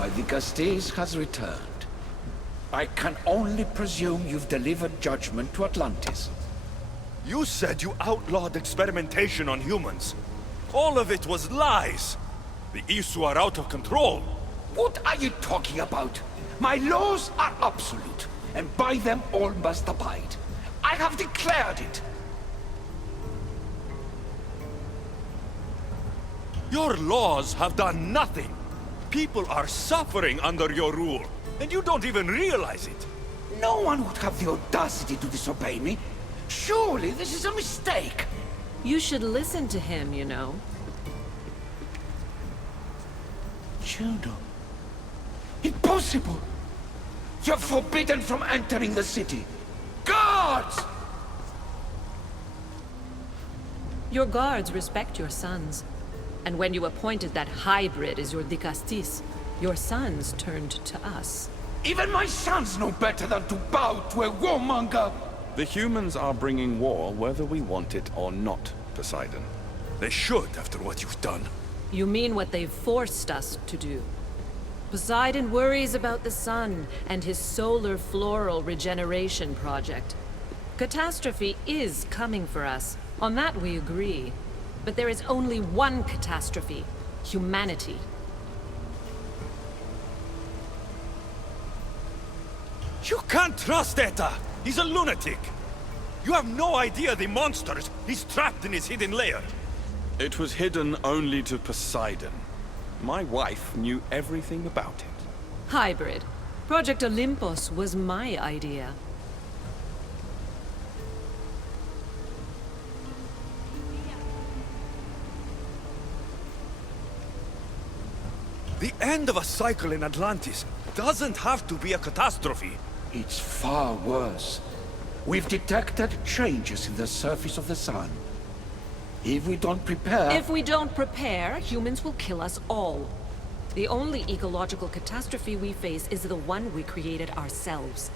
my Vicastes has returned. I can only presume you've delivered judgment to Atlantis. You said you outlawed experimentation on humans. All of it was lies. The Isu are out of control. What are you talking about? My laws are absolute, and by them all must abide. I have declared it. Your laws have done nothing. People are suffering under your rule, and you don't even realize it. No one would have the audacity to disobey me. Surely this is a mistake. You should listen to him, you know. Juno. Impossible! You're forbidden from entering the city. Guards! Your guards respect your sons. And when you appointed that hybrid as your Dicastis, your sons turned to us. Even my sons know better than to bow to a warmonger! The humans are bringing war whether we want it or not, Poseidon. They should, after what you've done. You mean what they've forced us to do. Poseidon worries about the sun and his solar floral regeneration project. Catastrophe is coming for us. On that we agree. But there is only one catastrophe: humanity. You can't trust Eta! He's a lunatic! You have no idea the monsters he's trapped in his hidden lair! It was hidden only to Poseidon. My wife knew everything about it. Hybrid. Project Olympus was my idea. The end of a cycle in Atlantis doesn't have to be a catastrophe. It's far worse. We've detected changes in the surface of the sun. If we don't prepare... If we don't prepare, humans will kill us all. The only ecological catastrophe we face is the one we created ourselves.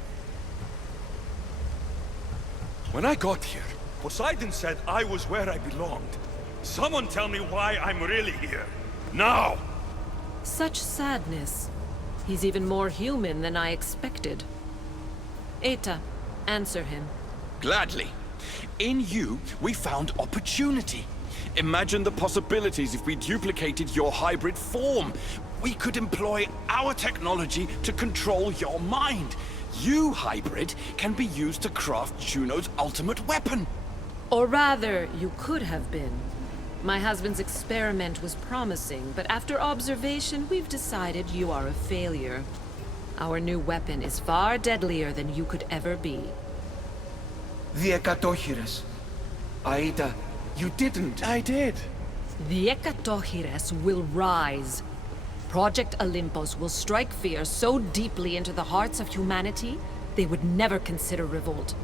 When I got here, Poseidon said I was where I belonged. Someone tell me why I'm really here. Now! Such sadness. He's even more human than I expected. Eta, answer him. Gladly. In you, we found opportunity. Imagine the possibilities if we duplicated your hybrid form. We could employ our technology to control your mind. You, hybrid, can be used to craft Juno's ultimate weapon. Or rather, you could have been. My husband's experiment was promising, but after observation, we've decided you are a failure. Our new weapon is far deadlier than you could ever be. The Ekatochires. Aida, you didn't. I did. The Ekatochires will rise. Project Olympus will strike fear so deeply into the hearts of humanity, they would never consider revolt.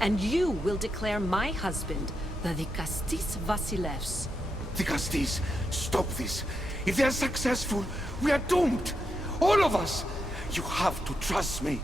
And you will declare my husband the Dicastis Vasilevs. Dicastis, stop this. If they are successful, we are doomed. All of us. You have to trust me.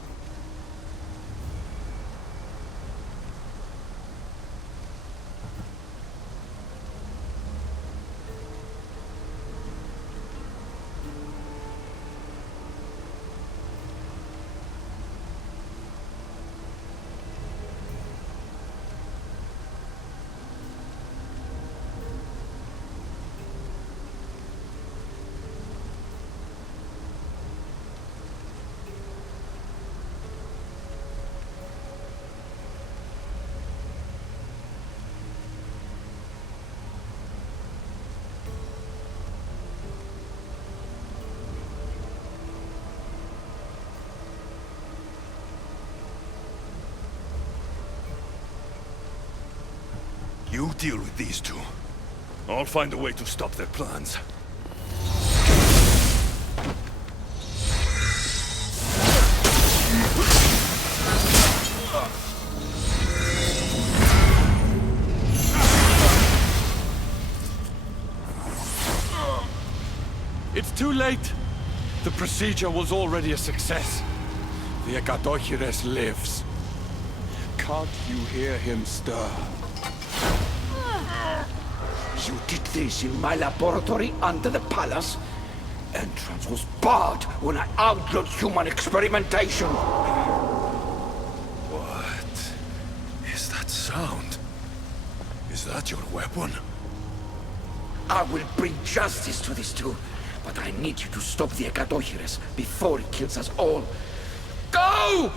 You deal with these two. I'll find a way to stop their plans. It's too late. The procedure was already a success. The Ekatochires lives. Can't you hear him stir? You did this in my laboratory under the palace. entrance was barred when I outlawed human experimentation. What is that sound? Is that your weapon? I will bring justice to these two, but I need you to stop the Ekatohires before it kills us all. Go!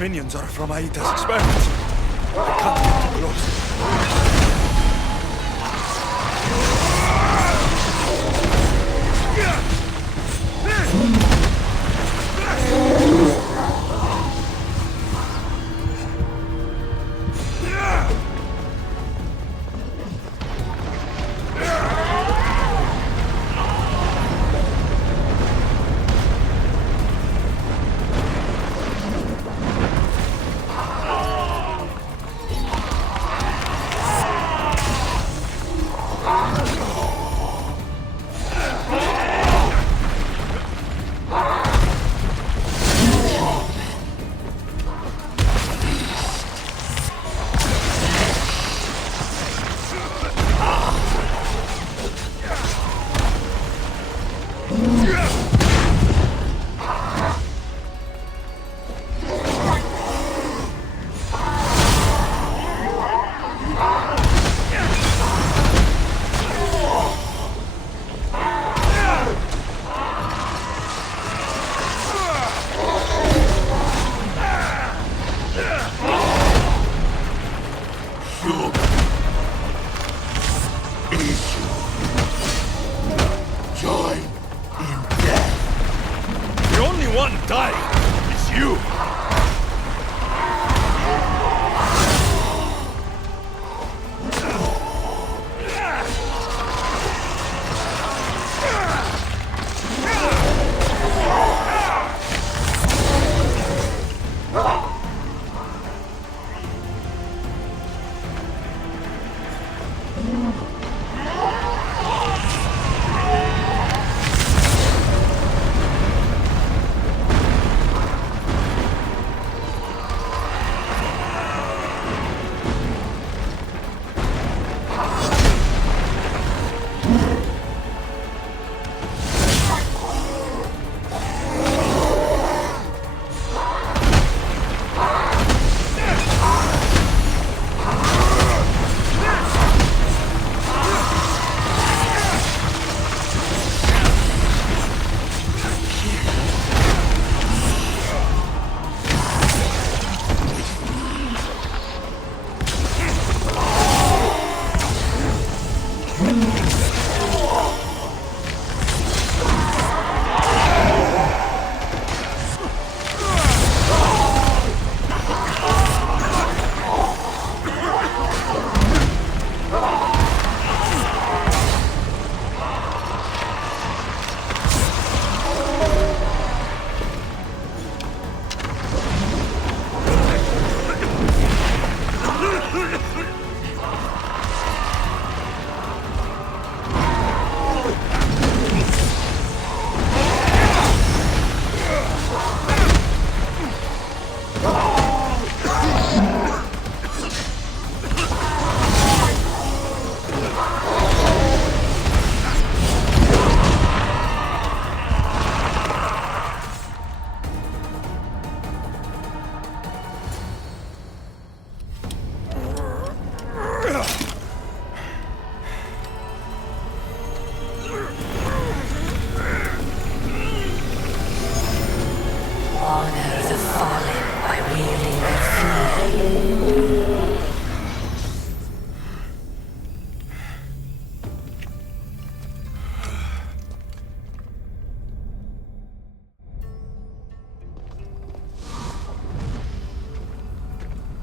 minions are from Aita's experiments. I can't get too close. The only one dying is you!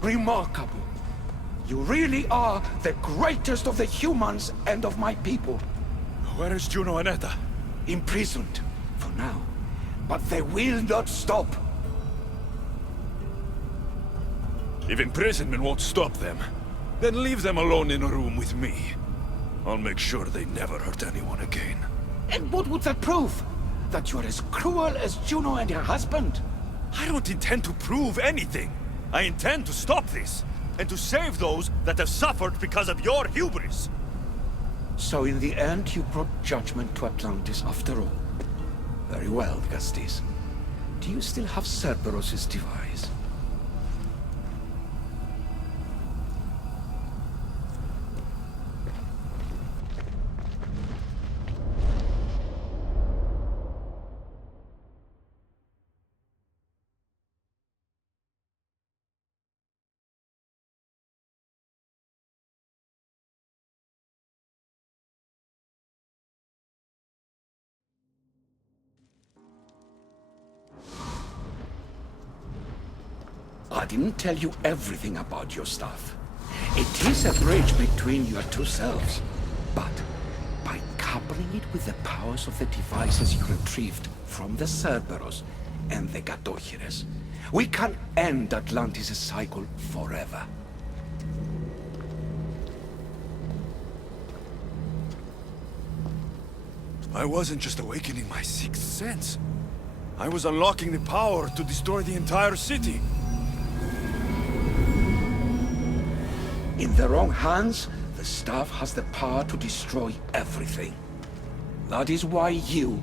Remarkable. You really are the greatest of the humans and of my people. Where is Juno and Etta? Imprisoned, for now. But they will not stop. If imprisonment won't stop them, then leave them alone in a room with me. I'll make sure they never hurt anyone again. And what would that prove? That you're as cruel as Juno and her husband? I don't intend to prove anything. I intend to stop this, and to save those that have suffered because of your hubris. So in the end, you brought judgment to Atlantis after all. Very well, Gastis. Do you still have Cerberus's device? I didn't tell you everything about your stuff. It is a bridge between your two selves. But by coupling it with the powers of the devices you retrieved from the Cerberus and the Gatohires, we can end Atlantis' cycle forever. I wasn't just awakening my sixth sense. I was unlocking the power to destroy the entire city. In the wrong hands, the staff has the power to destroy everything. That is why you,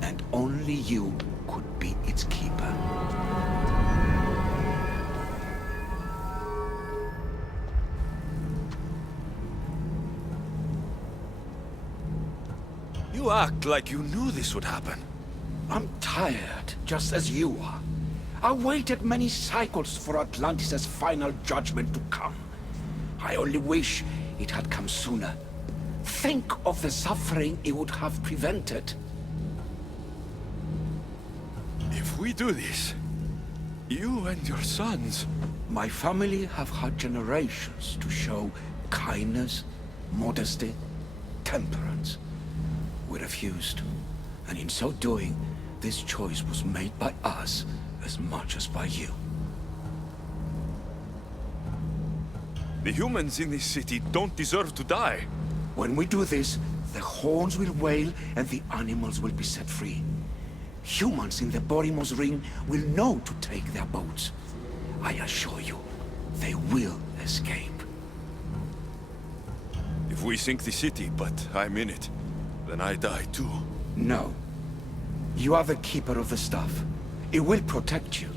and only you, could be its keeper. You act like you knew this would happen. I'm tired, just as you are. I waited many cycles for Atlantis' final judgment to come. I only wish it had come sooner. Think of the suffering it would have prevented. If we do this, you and your sons... My family have had generations to show kindness, modesty, temperance. We refused, and in so doing, this choice was made by us as much as by you. The humans in this city don't deserve to die. When we do this, the horns will wail and the animals will be set free. Humans in the Borimos Ring will know to take their boats. I assure you, they will escape. If we sink the city, but I'm in it, then I die too. No. You are the keeper of the staff. It will protect you.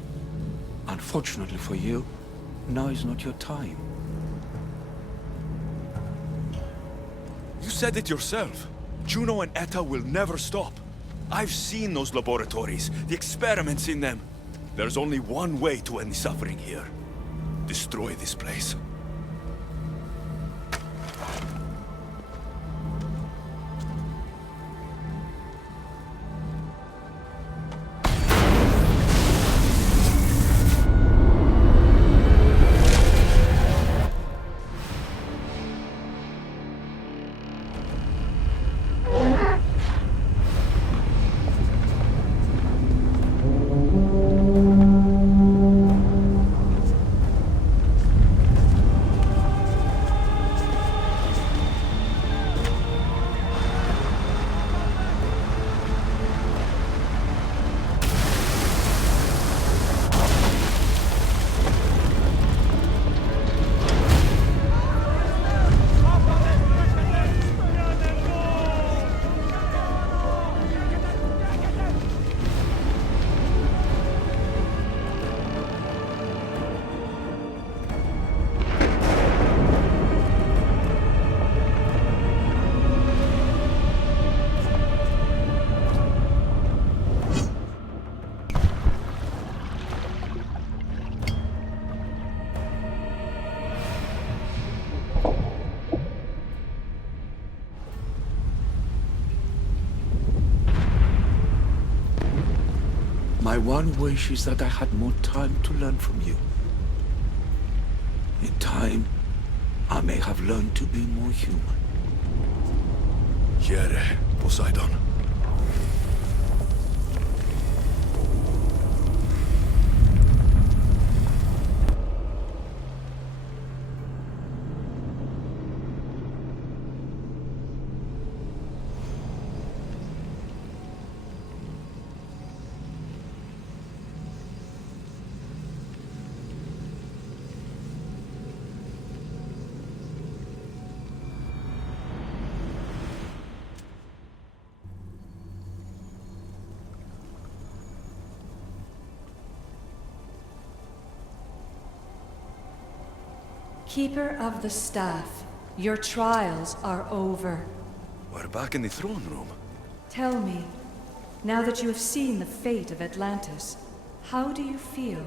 Unfortunately for you, now is not your time. You said it yourself. Juno and Etta will never stop. I've seen those laboratories, the experiments in them. There's only one way to end the suffering here. Destroy this place. My one wish is that I had more time to learn from you. In time, I may have learned to be more human. Here, Poseidon. Keeper of the Staff, your trials are over. We're back in the throne room. Tell me, now that you have seen the fate of Atlantis, how do you feel?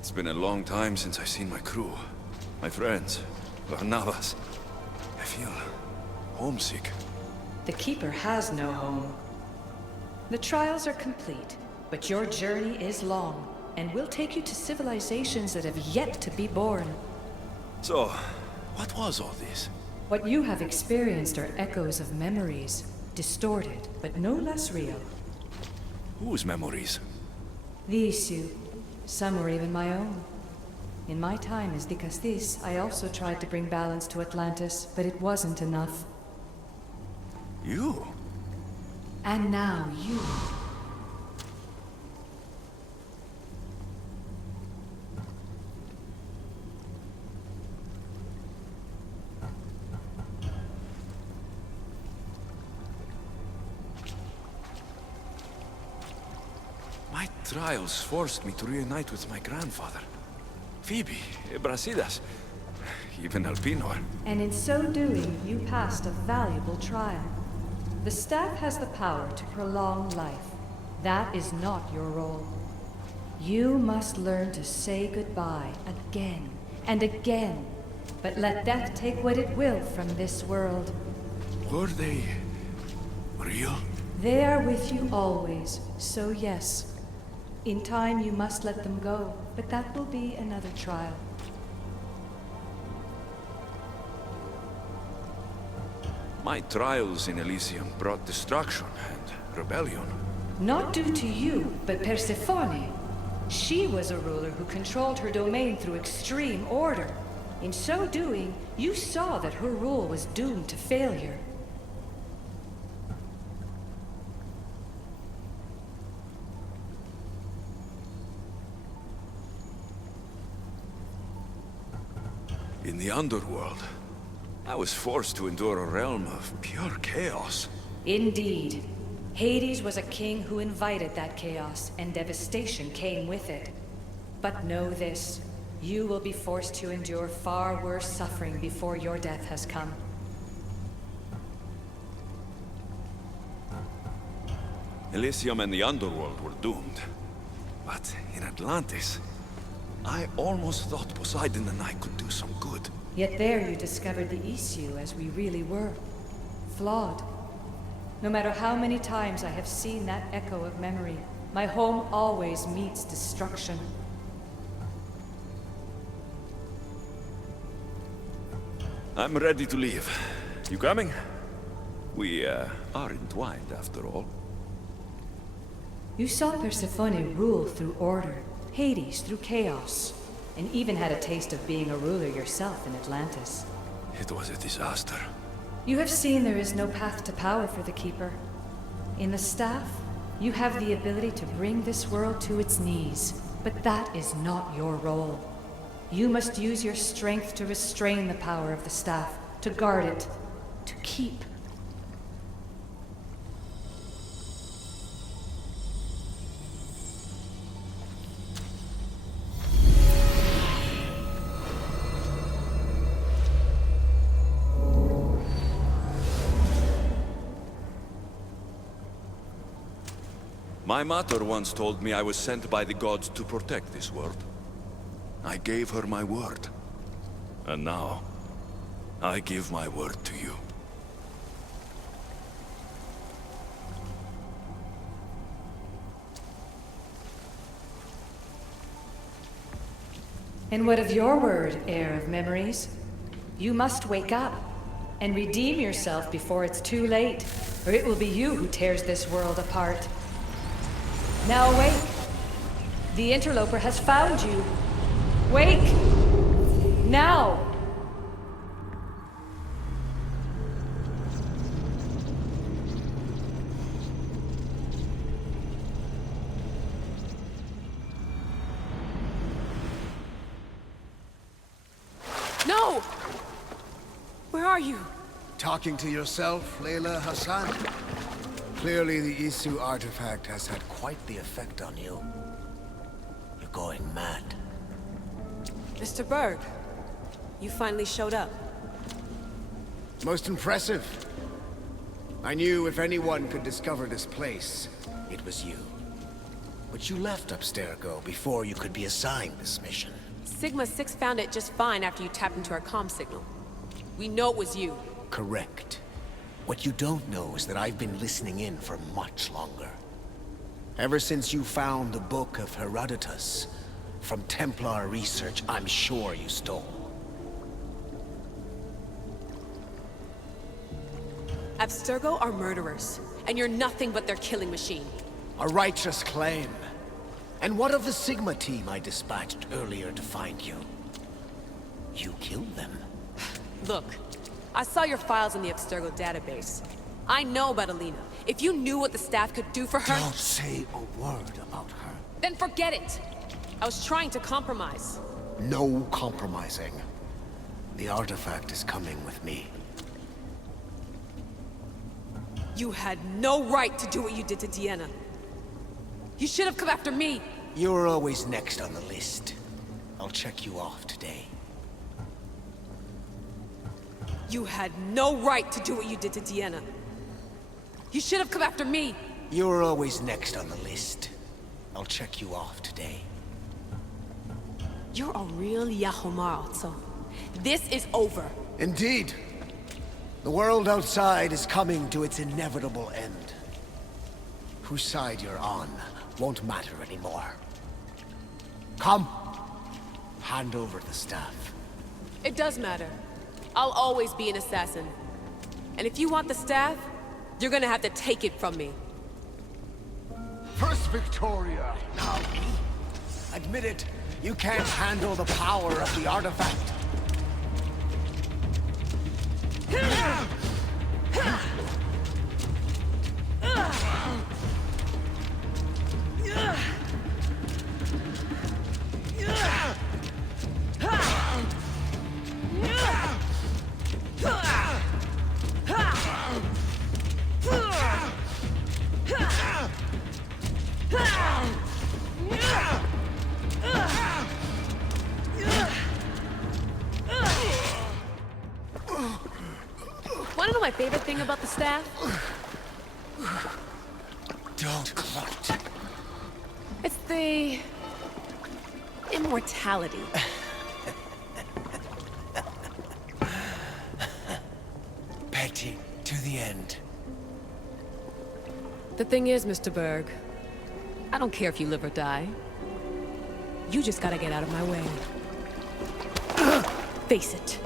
It's been a long time since I've seen my crew. My friends. Barnabas. I feel homesick. The Keeper has no home. The trials are complete, but your journey is long, and will take you to civilizations that have yet to be born. So, what was all this? What you have experienced are echoes of memories, distorted, but no less real. Whose memories? The issue. Some were even my own. In my time as Dicastis, I also tried to bring balance to Atlantis, but it wasn't enough. You? And now you. My trials forced me to reunite with my grandfather. Phoebe, Brasidas, even Alpinor. And in so doing, you passed a valuable trial. The staff has the power to prolong life. That is not your role. You must learn to say goodbye again and again, but let death take what it will from this world. Were they real? They are with you always, so yes. In time you must let them go, but that will be another trial. My trials in Elysium brought destruction and rebellion. Not due to you, but Persephone. She was a ruler who controlled her domain through extreme order. In so doing, you saw that her rule was doomed to failure. In the underworld, I was forced to endure a realm of pure chaos. Indeed. Hades was a king who invited that chaos, and devastation came with it. But know this, you will be forced to endure far worse suffering before your death has come. Elysium and the underworld were doomed. But in Atlantis, I almost thought Poseidon and I could do some good. Yet there you discovered the issue as we really were. Flawed. No matter how many times I have seen that echo of memory, my home always meets destruction. I'm ready to leave. You coming? We, are entwined after all. You saw Persephone rule through order, Hades through chaos, and even had a taste of being a ruler yourself in Atlantis. It was a disaster. You have seen there is no path to power for the Keeper. In the staff, you have the ability to bring this world to its knees, but that is not your role. You must use your strength to restrain the power of the staff, to guard it, to keep. My mother once told me I was sent by the gods to protect this world. I gave her my word. And now, I give my word to you. And what of your word, heir of memories? You must wake up and redeem yourself before it's too late, or it will be you who tears this world apart. Now awake! The interloper has found you! Wake! Now! No! Where are you? Talking to yourself, Layla Hassan? Clearly the Isu artifact has had quite the effect on you. You're going mad. Mr. Berg, you finally showed up. Most impressive. I knew if anyone could discover this place, it was you. But you left Abstergo before you could be assigned this mission. Sigma 6 found it just fine after you tapped into our comm signal. We know it was you. Correct. What you don't know is that I've been listening in for much longer. Ever since you found the Book of Herodotus, from Templar research I'm sure you stole. Abstergo are murderers, and you're nothing but their killing machine. A righteous claim. And what of the Sigma team I dispatched earlier to find you? You killed them. Look, I saw your files in the Abstergo database. I know about Alina. If you knew what the staff could do for her... Don't say a word about her. Then forget it! I was trying to compromise. No compromising. The artifact is coming with me. You had no right to do what you did to Deanna. You should have come after me! You're always next on the list. I'll check you off today. You had no right to do what you did to Deanna. You should have come after me! You're always next on the list. I'll check you off today. You're a real Yahomar, Otso. This is over. Indeed. The world outside is coming to its inevitable end. Whose side you're on won't matter anymore. Come. Hand over the staff. It does matter. I'll always be an assassin. And if you want the staff, you're gonna have to take it from me. First Victoria. Now me? Admit it, you can't handle the power of the artifact. Wanna know my favorite thing about the staff? Don't gloat. It's the... immortality. Petty to the end. The thing is, Mr. Berg, I don't care if you live or die. You just gotta get out of my way. Face it.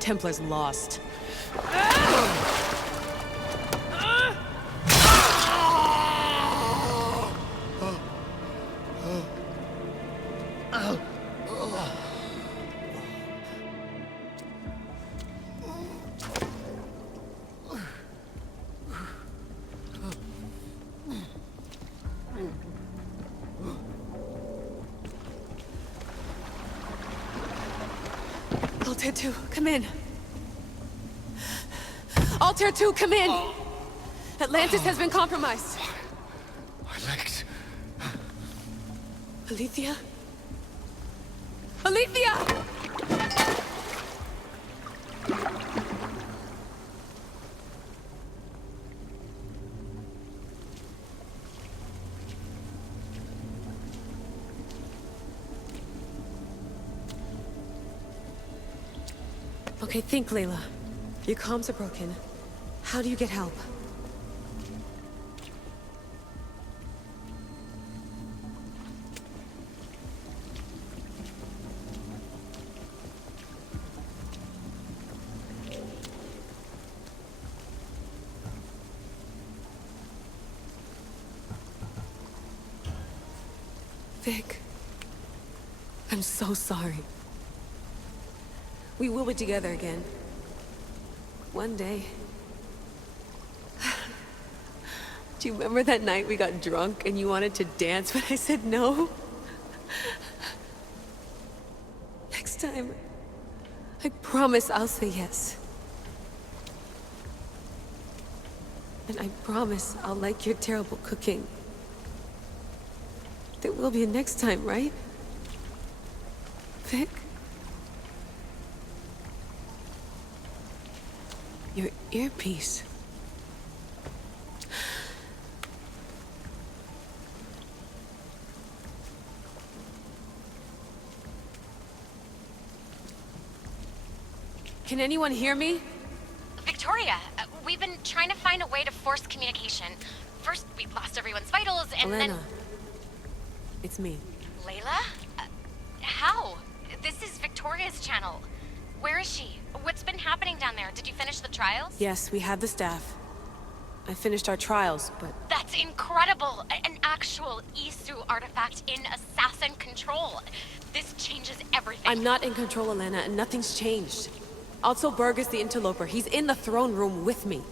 Templar's lost. Altair 2, come in. Altair 2, come in! Atlantis has been compromised. My legs. Alethea? Alethea! Okay, think, Layla. Your comms are broken. How do you get help? Vic, I'm so sorry. We will be together again. One day. Do you remember that night we got drunk and you wanted to dance, but I said no? Next time, I promise I'll say yes. And I promise I'll like your terrible cooking. There will be a next time, right? Vic? Your earpiece. Can anyone hear me? Victoria, we've been trying to find a way to force communication. First, we lost everyone's vitals, and Elena. then... It's me. Layla? How? This is Victoria's channel. Where is she? What's been happening down there? Did you finish the trials? Yes, we have the staff. I finished our trials, but... That's incredible! An actual Isu artifact in assassin control. This changes everything. I'm not in control, Elena, and nothing's changed. Also, Burgess the Interloper. He's in the throne room with me.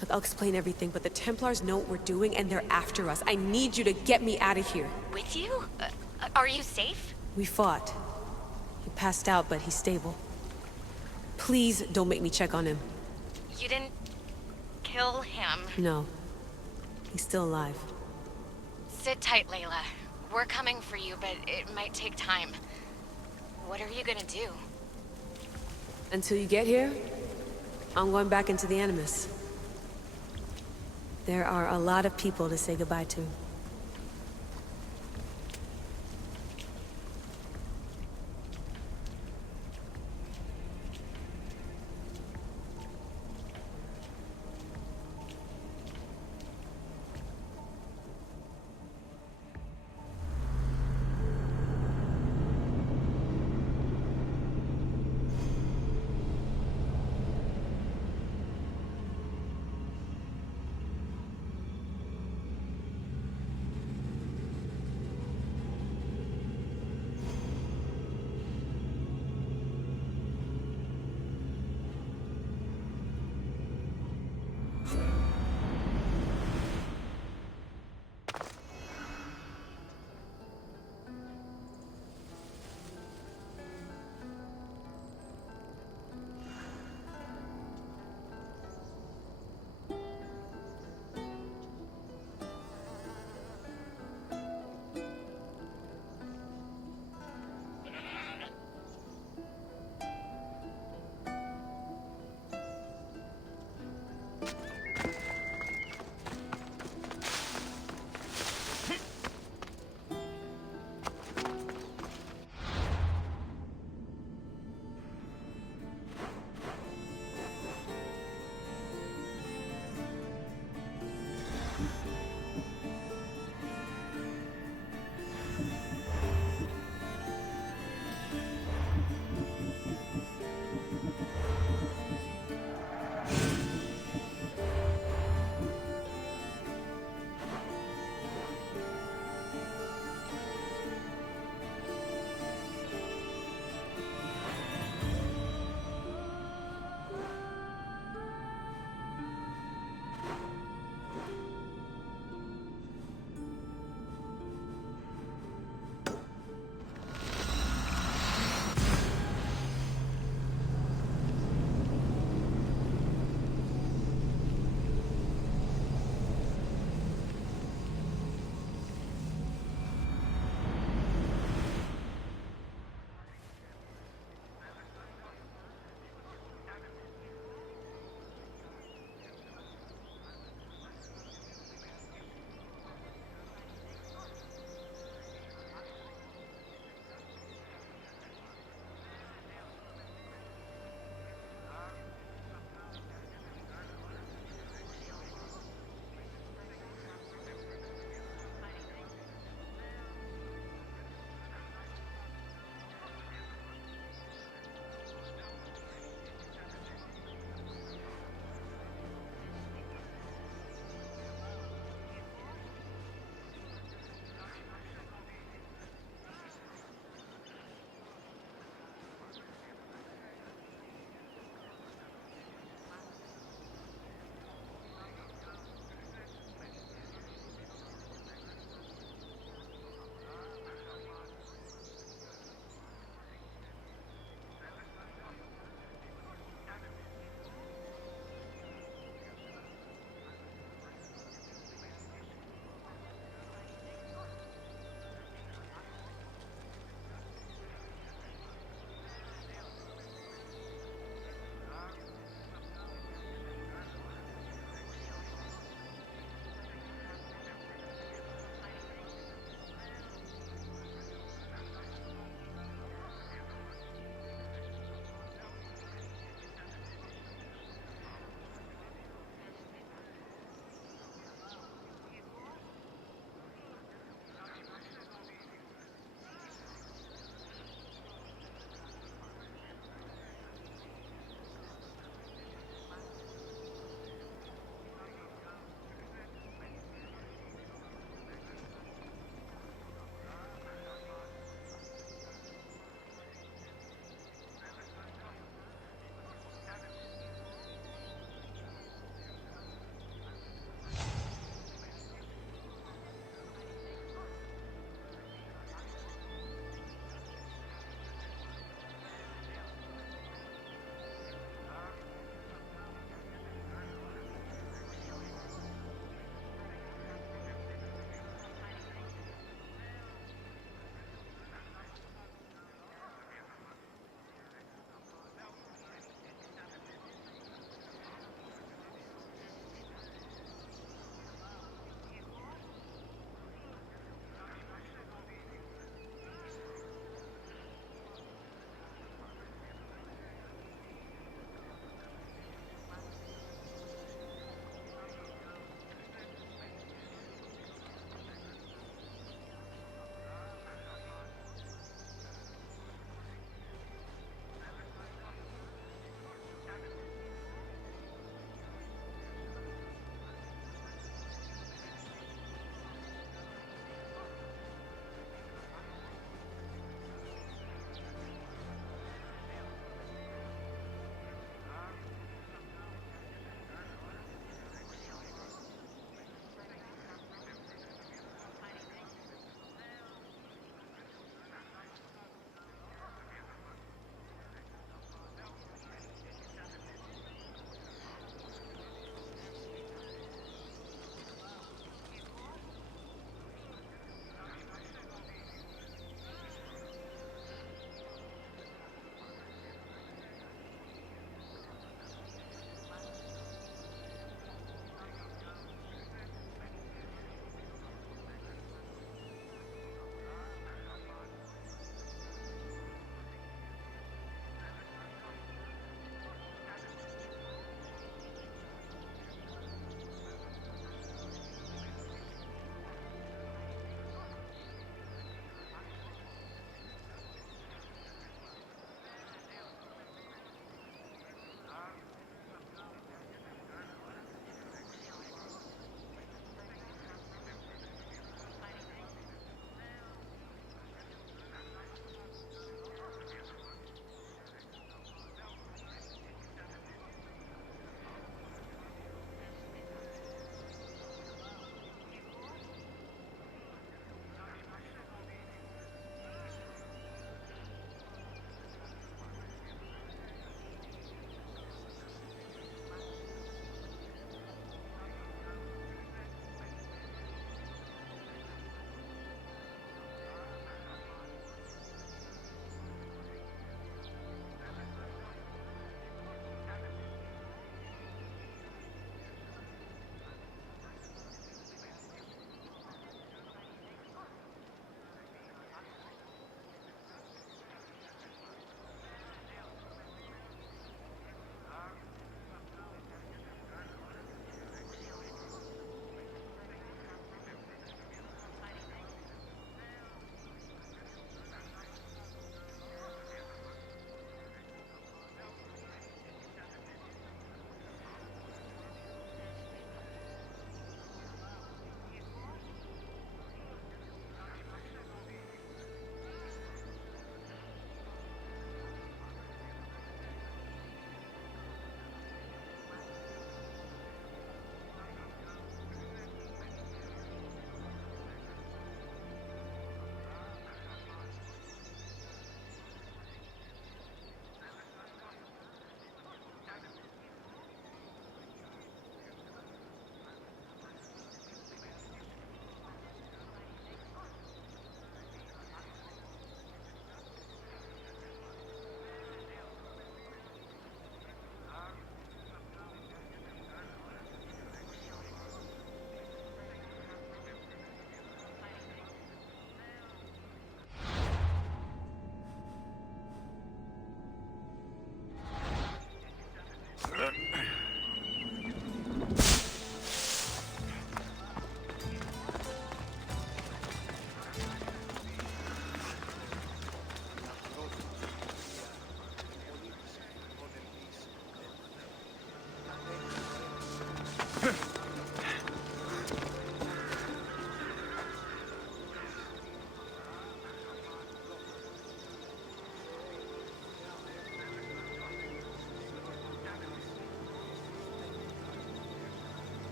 Look, I'll explain everything, but the Templars know what we're doing, and they're after us. I need you to get me out of here. With you? Are you safe? We fought. He passed out, but he's stable. Please don't make me check on him. You didn't... kill him? No. He's still alive. Sit tight, Layla. We're coming for you, but it might take time. What are you gonna do? Until you get here, I'm going back into the Animus. There are a lot of people to say goodbye to.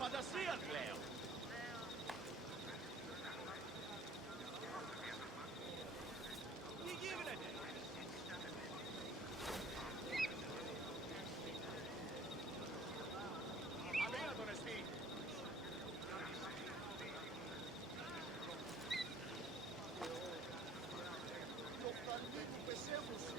Φαντασία πλέον. Τι γίνεται? Αδύνατον εστί. Το χαλί μου πεσέβουσε.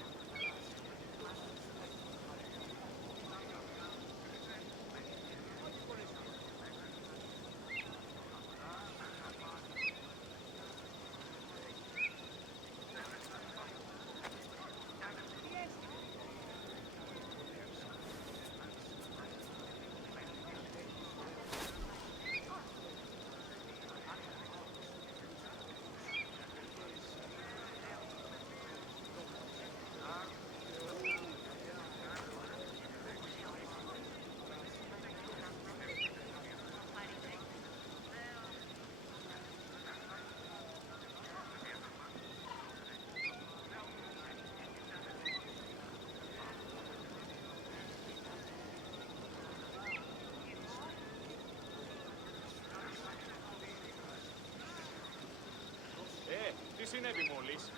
Τι συνέβη μόλις?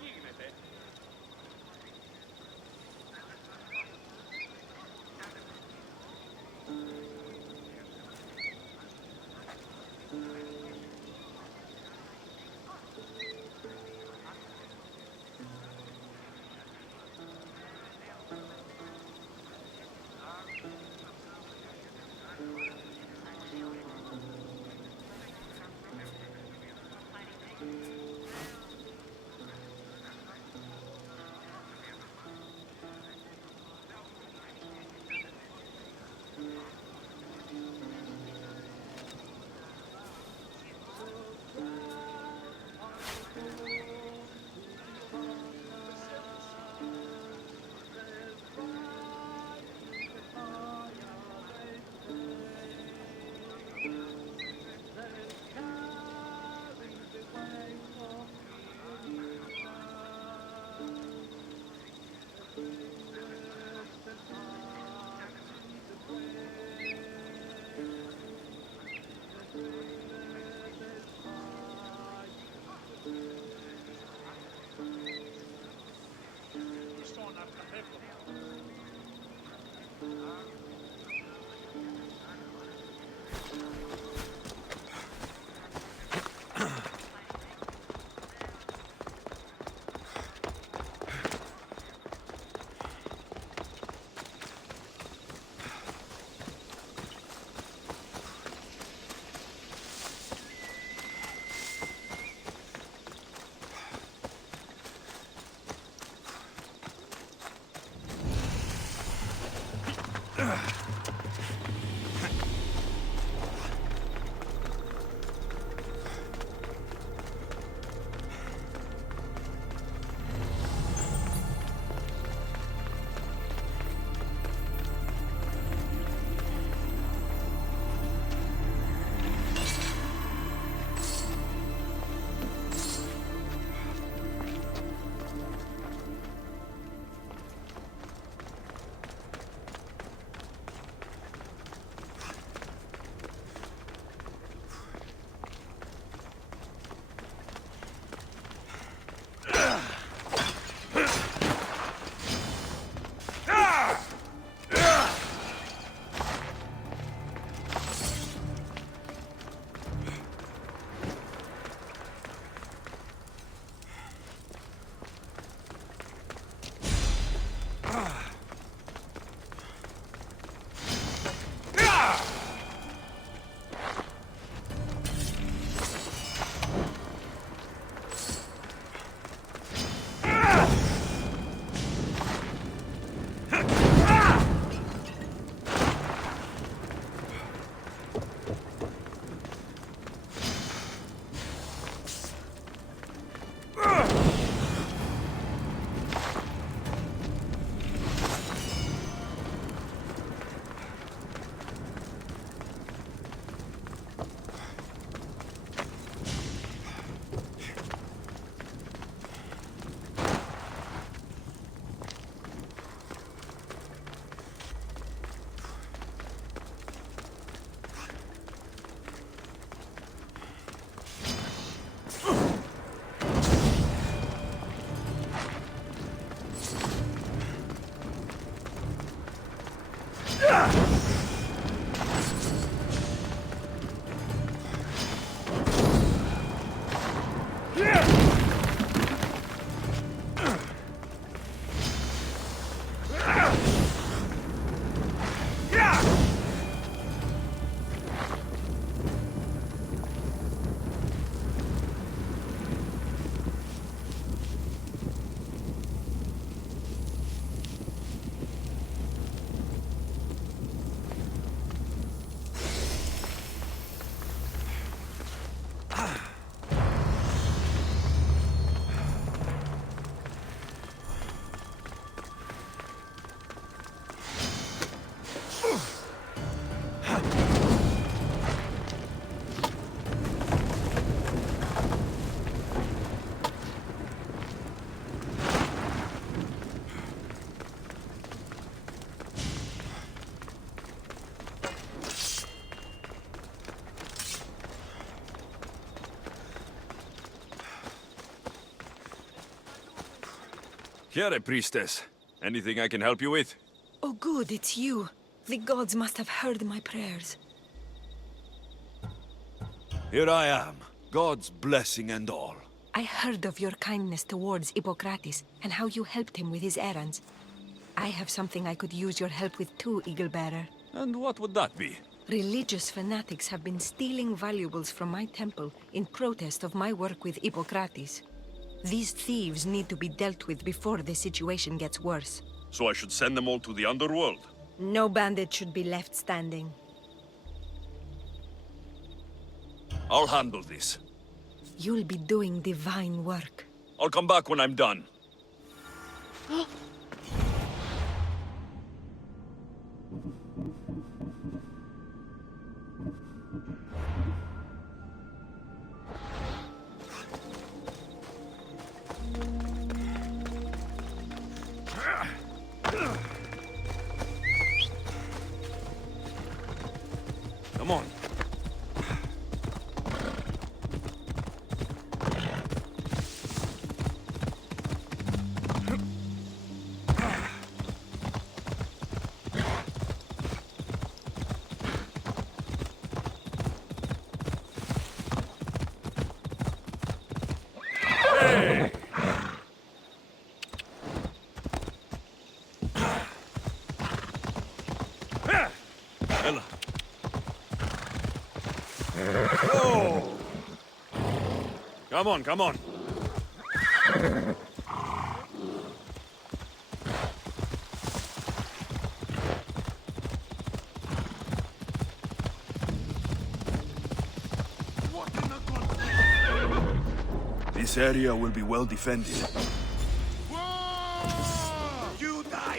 Τι γίνεται? Here, priestess. Anything I can help you with? Oh good, it's you. The gods must have heard my prayers. Here I am. God's blessing and all. I heard of your kindness towards Hippocrates, and how you helped him with his errands. I have something I could use your help with too, Eaglebearer. And what would that be? Religious fanatics have been stealing valuables from my temple in protest of my work with Hippocrates. These thieves need to be dealt with before the situation gets worse. So I should send them all to the underworld? No bandit should be left standing. I'll handle this. You'll be doing divine work. I'll come back when I'm done. Come on. Ella. Whoa! Come on, come on. This area will be well defended. You die!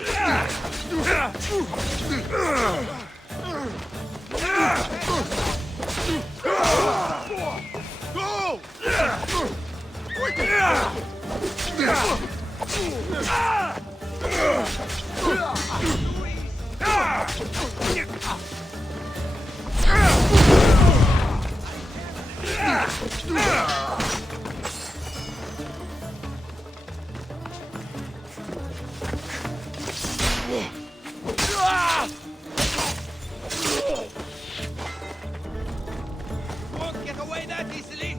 Go! Won't get away that easily.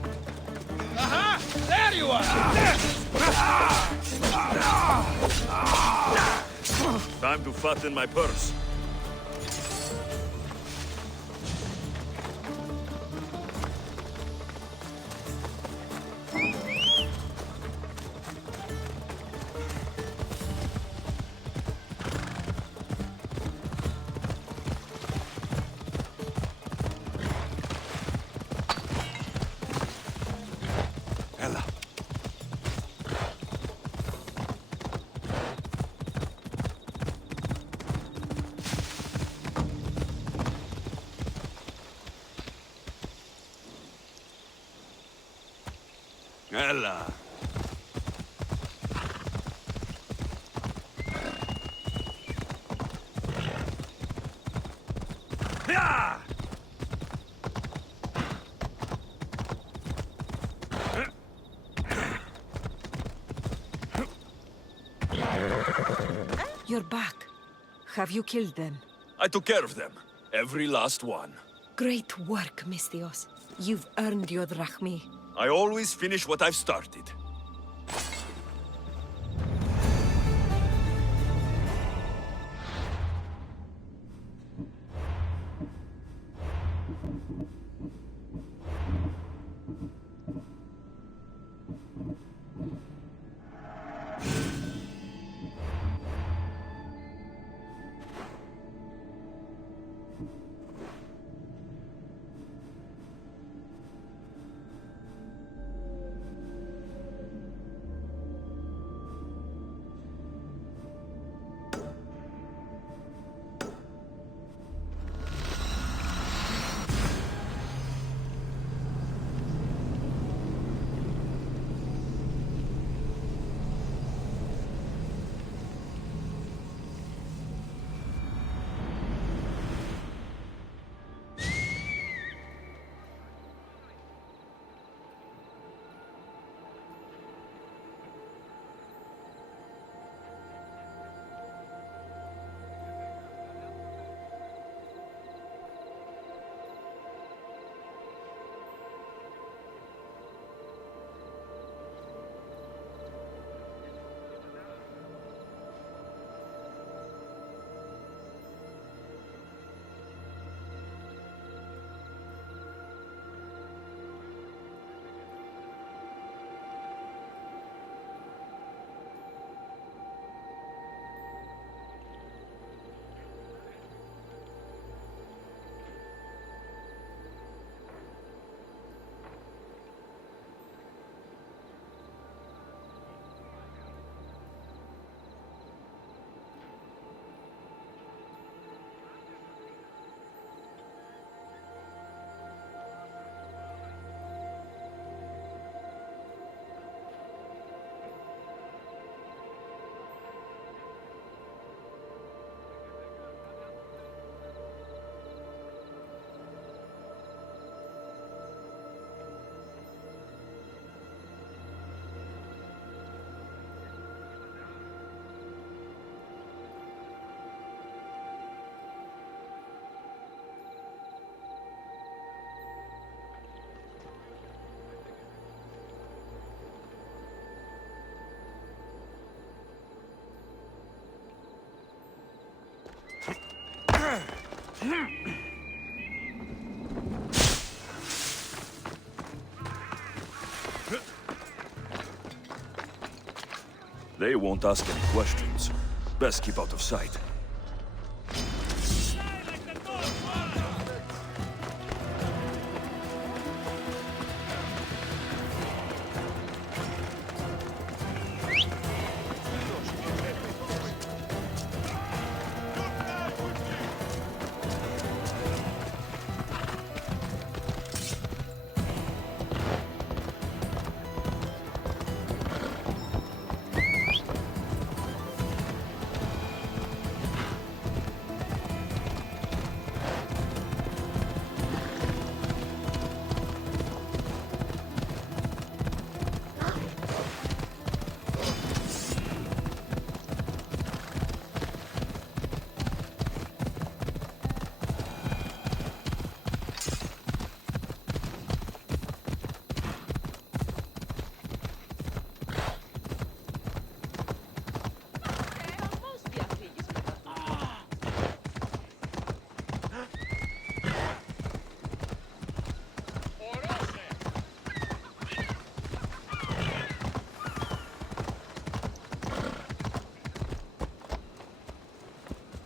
Aha! There you are! Time to fatten my purse. Ella. Ella. Yeah! You're back. Have you killed them? I took care of them. Every last one. Great work, Misthios. You've earned your drachmi. I always finish what I've started. They won't ask any questions. Best keep out of sight.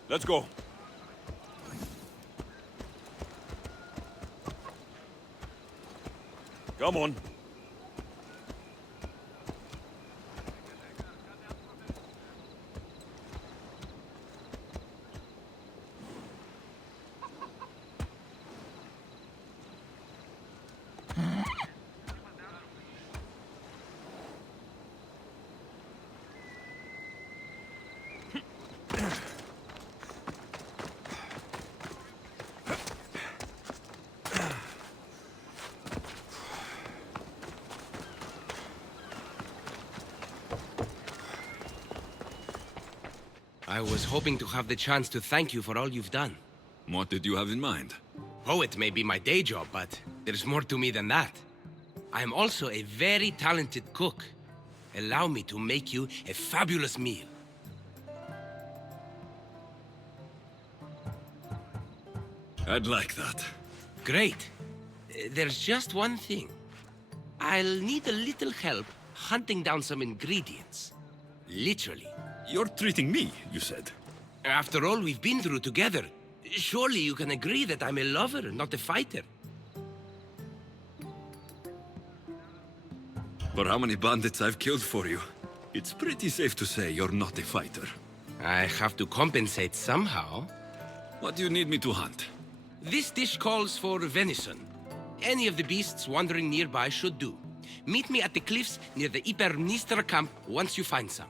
Let's go. Come on. I was hoping to have the chance to thank you for all you've done. What did you have in mind? Poet may be my day job, but there's more to me than that. I am also a very talented cook. Allow me to make you a fabulous meal. I'd like that. Great. There's just one thing. I'll need a little help hunting down some ingredients. Literally. You're treating me, you said. After all we've been through together, surely you can agree that I'm a lover, not a fighter. For how many bandits I've killed for you, it's pretty safe to say you're not a fighter. I have to compensate somehow. What do you need me to hunt? This dish calls for venison. Any of the beasts wandering nearby should do. Meet me at the cliffs near the Ipermnistra camp once you find some.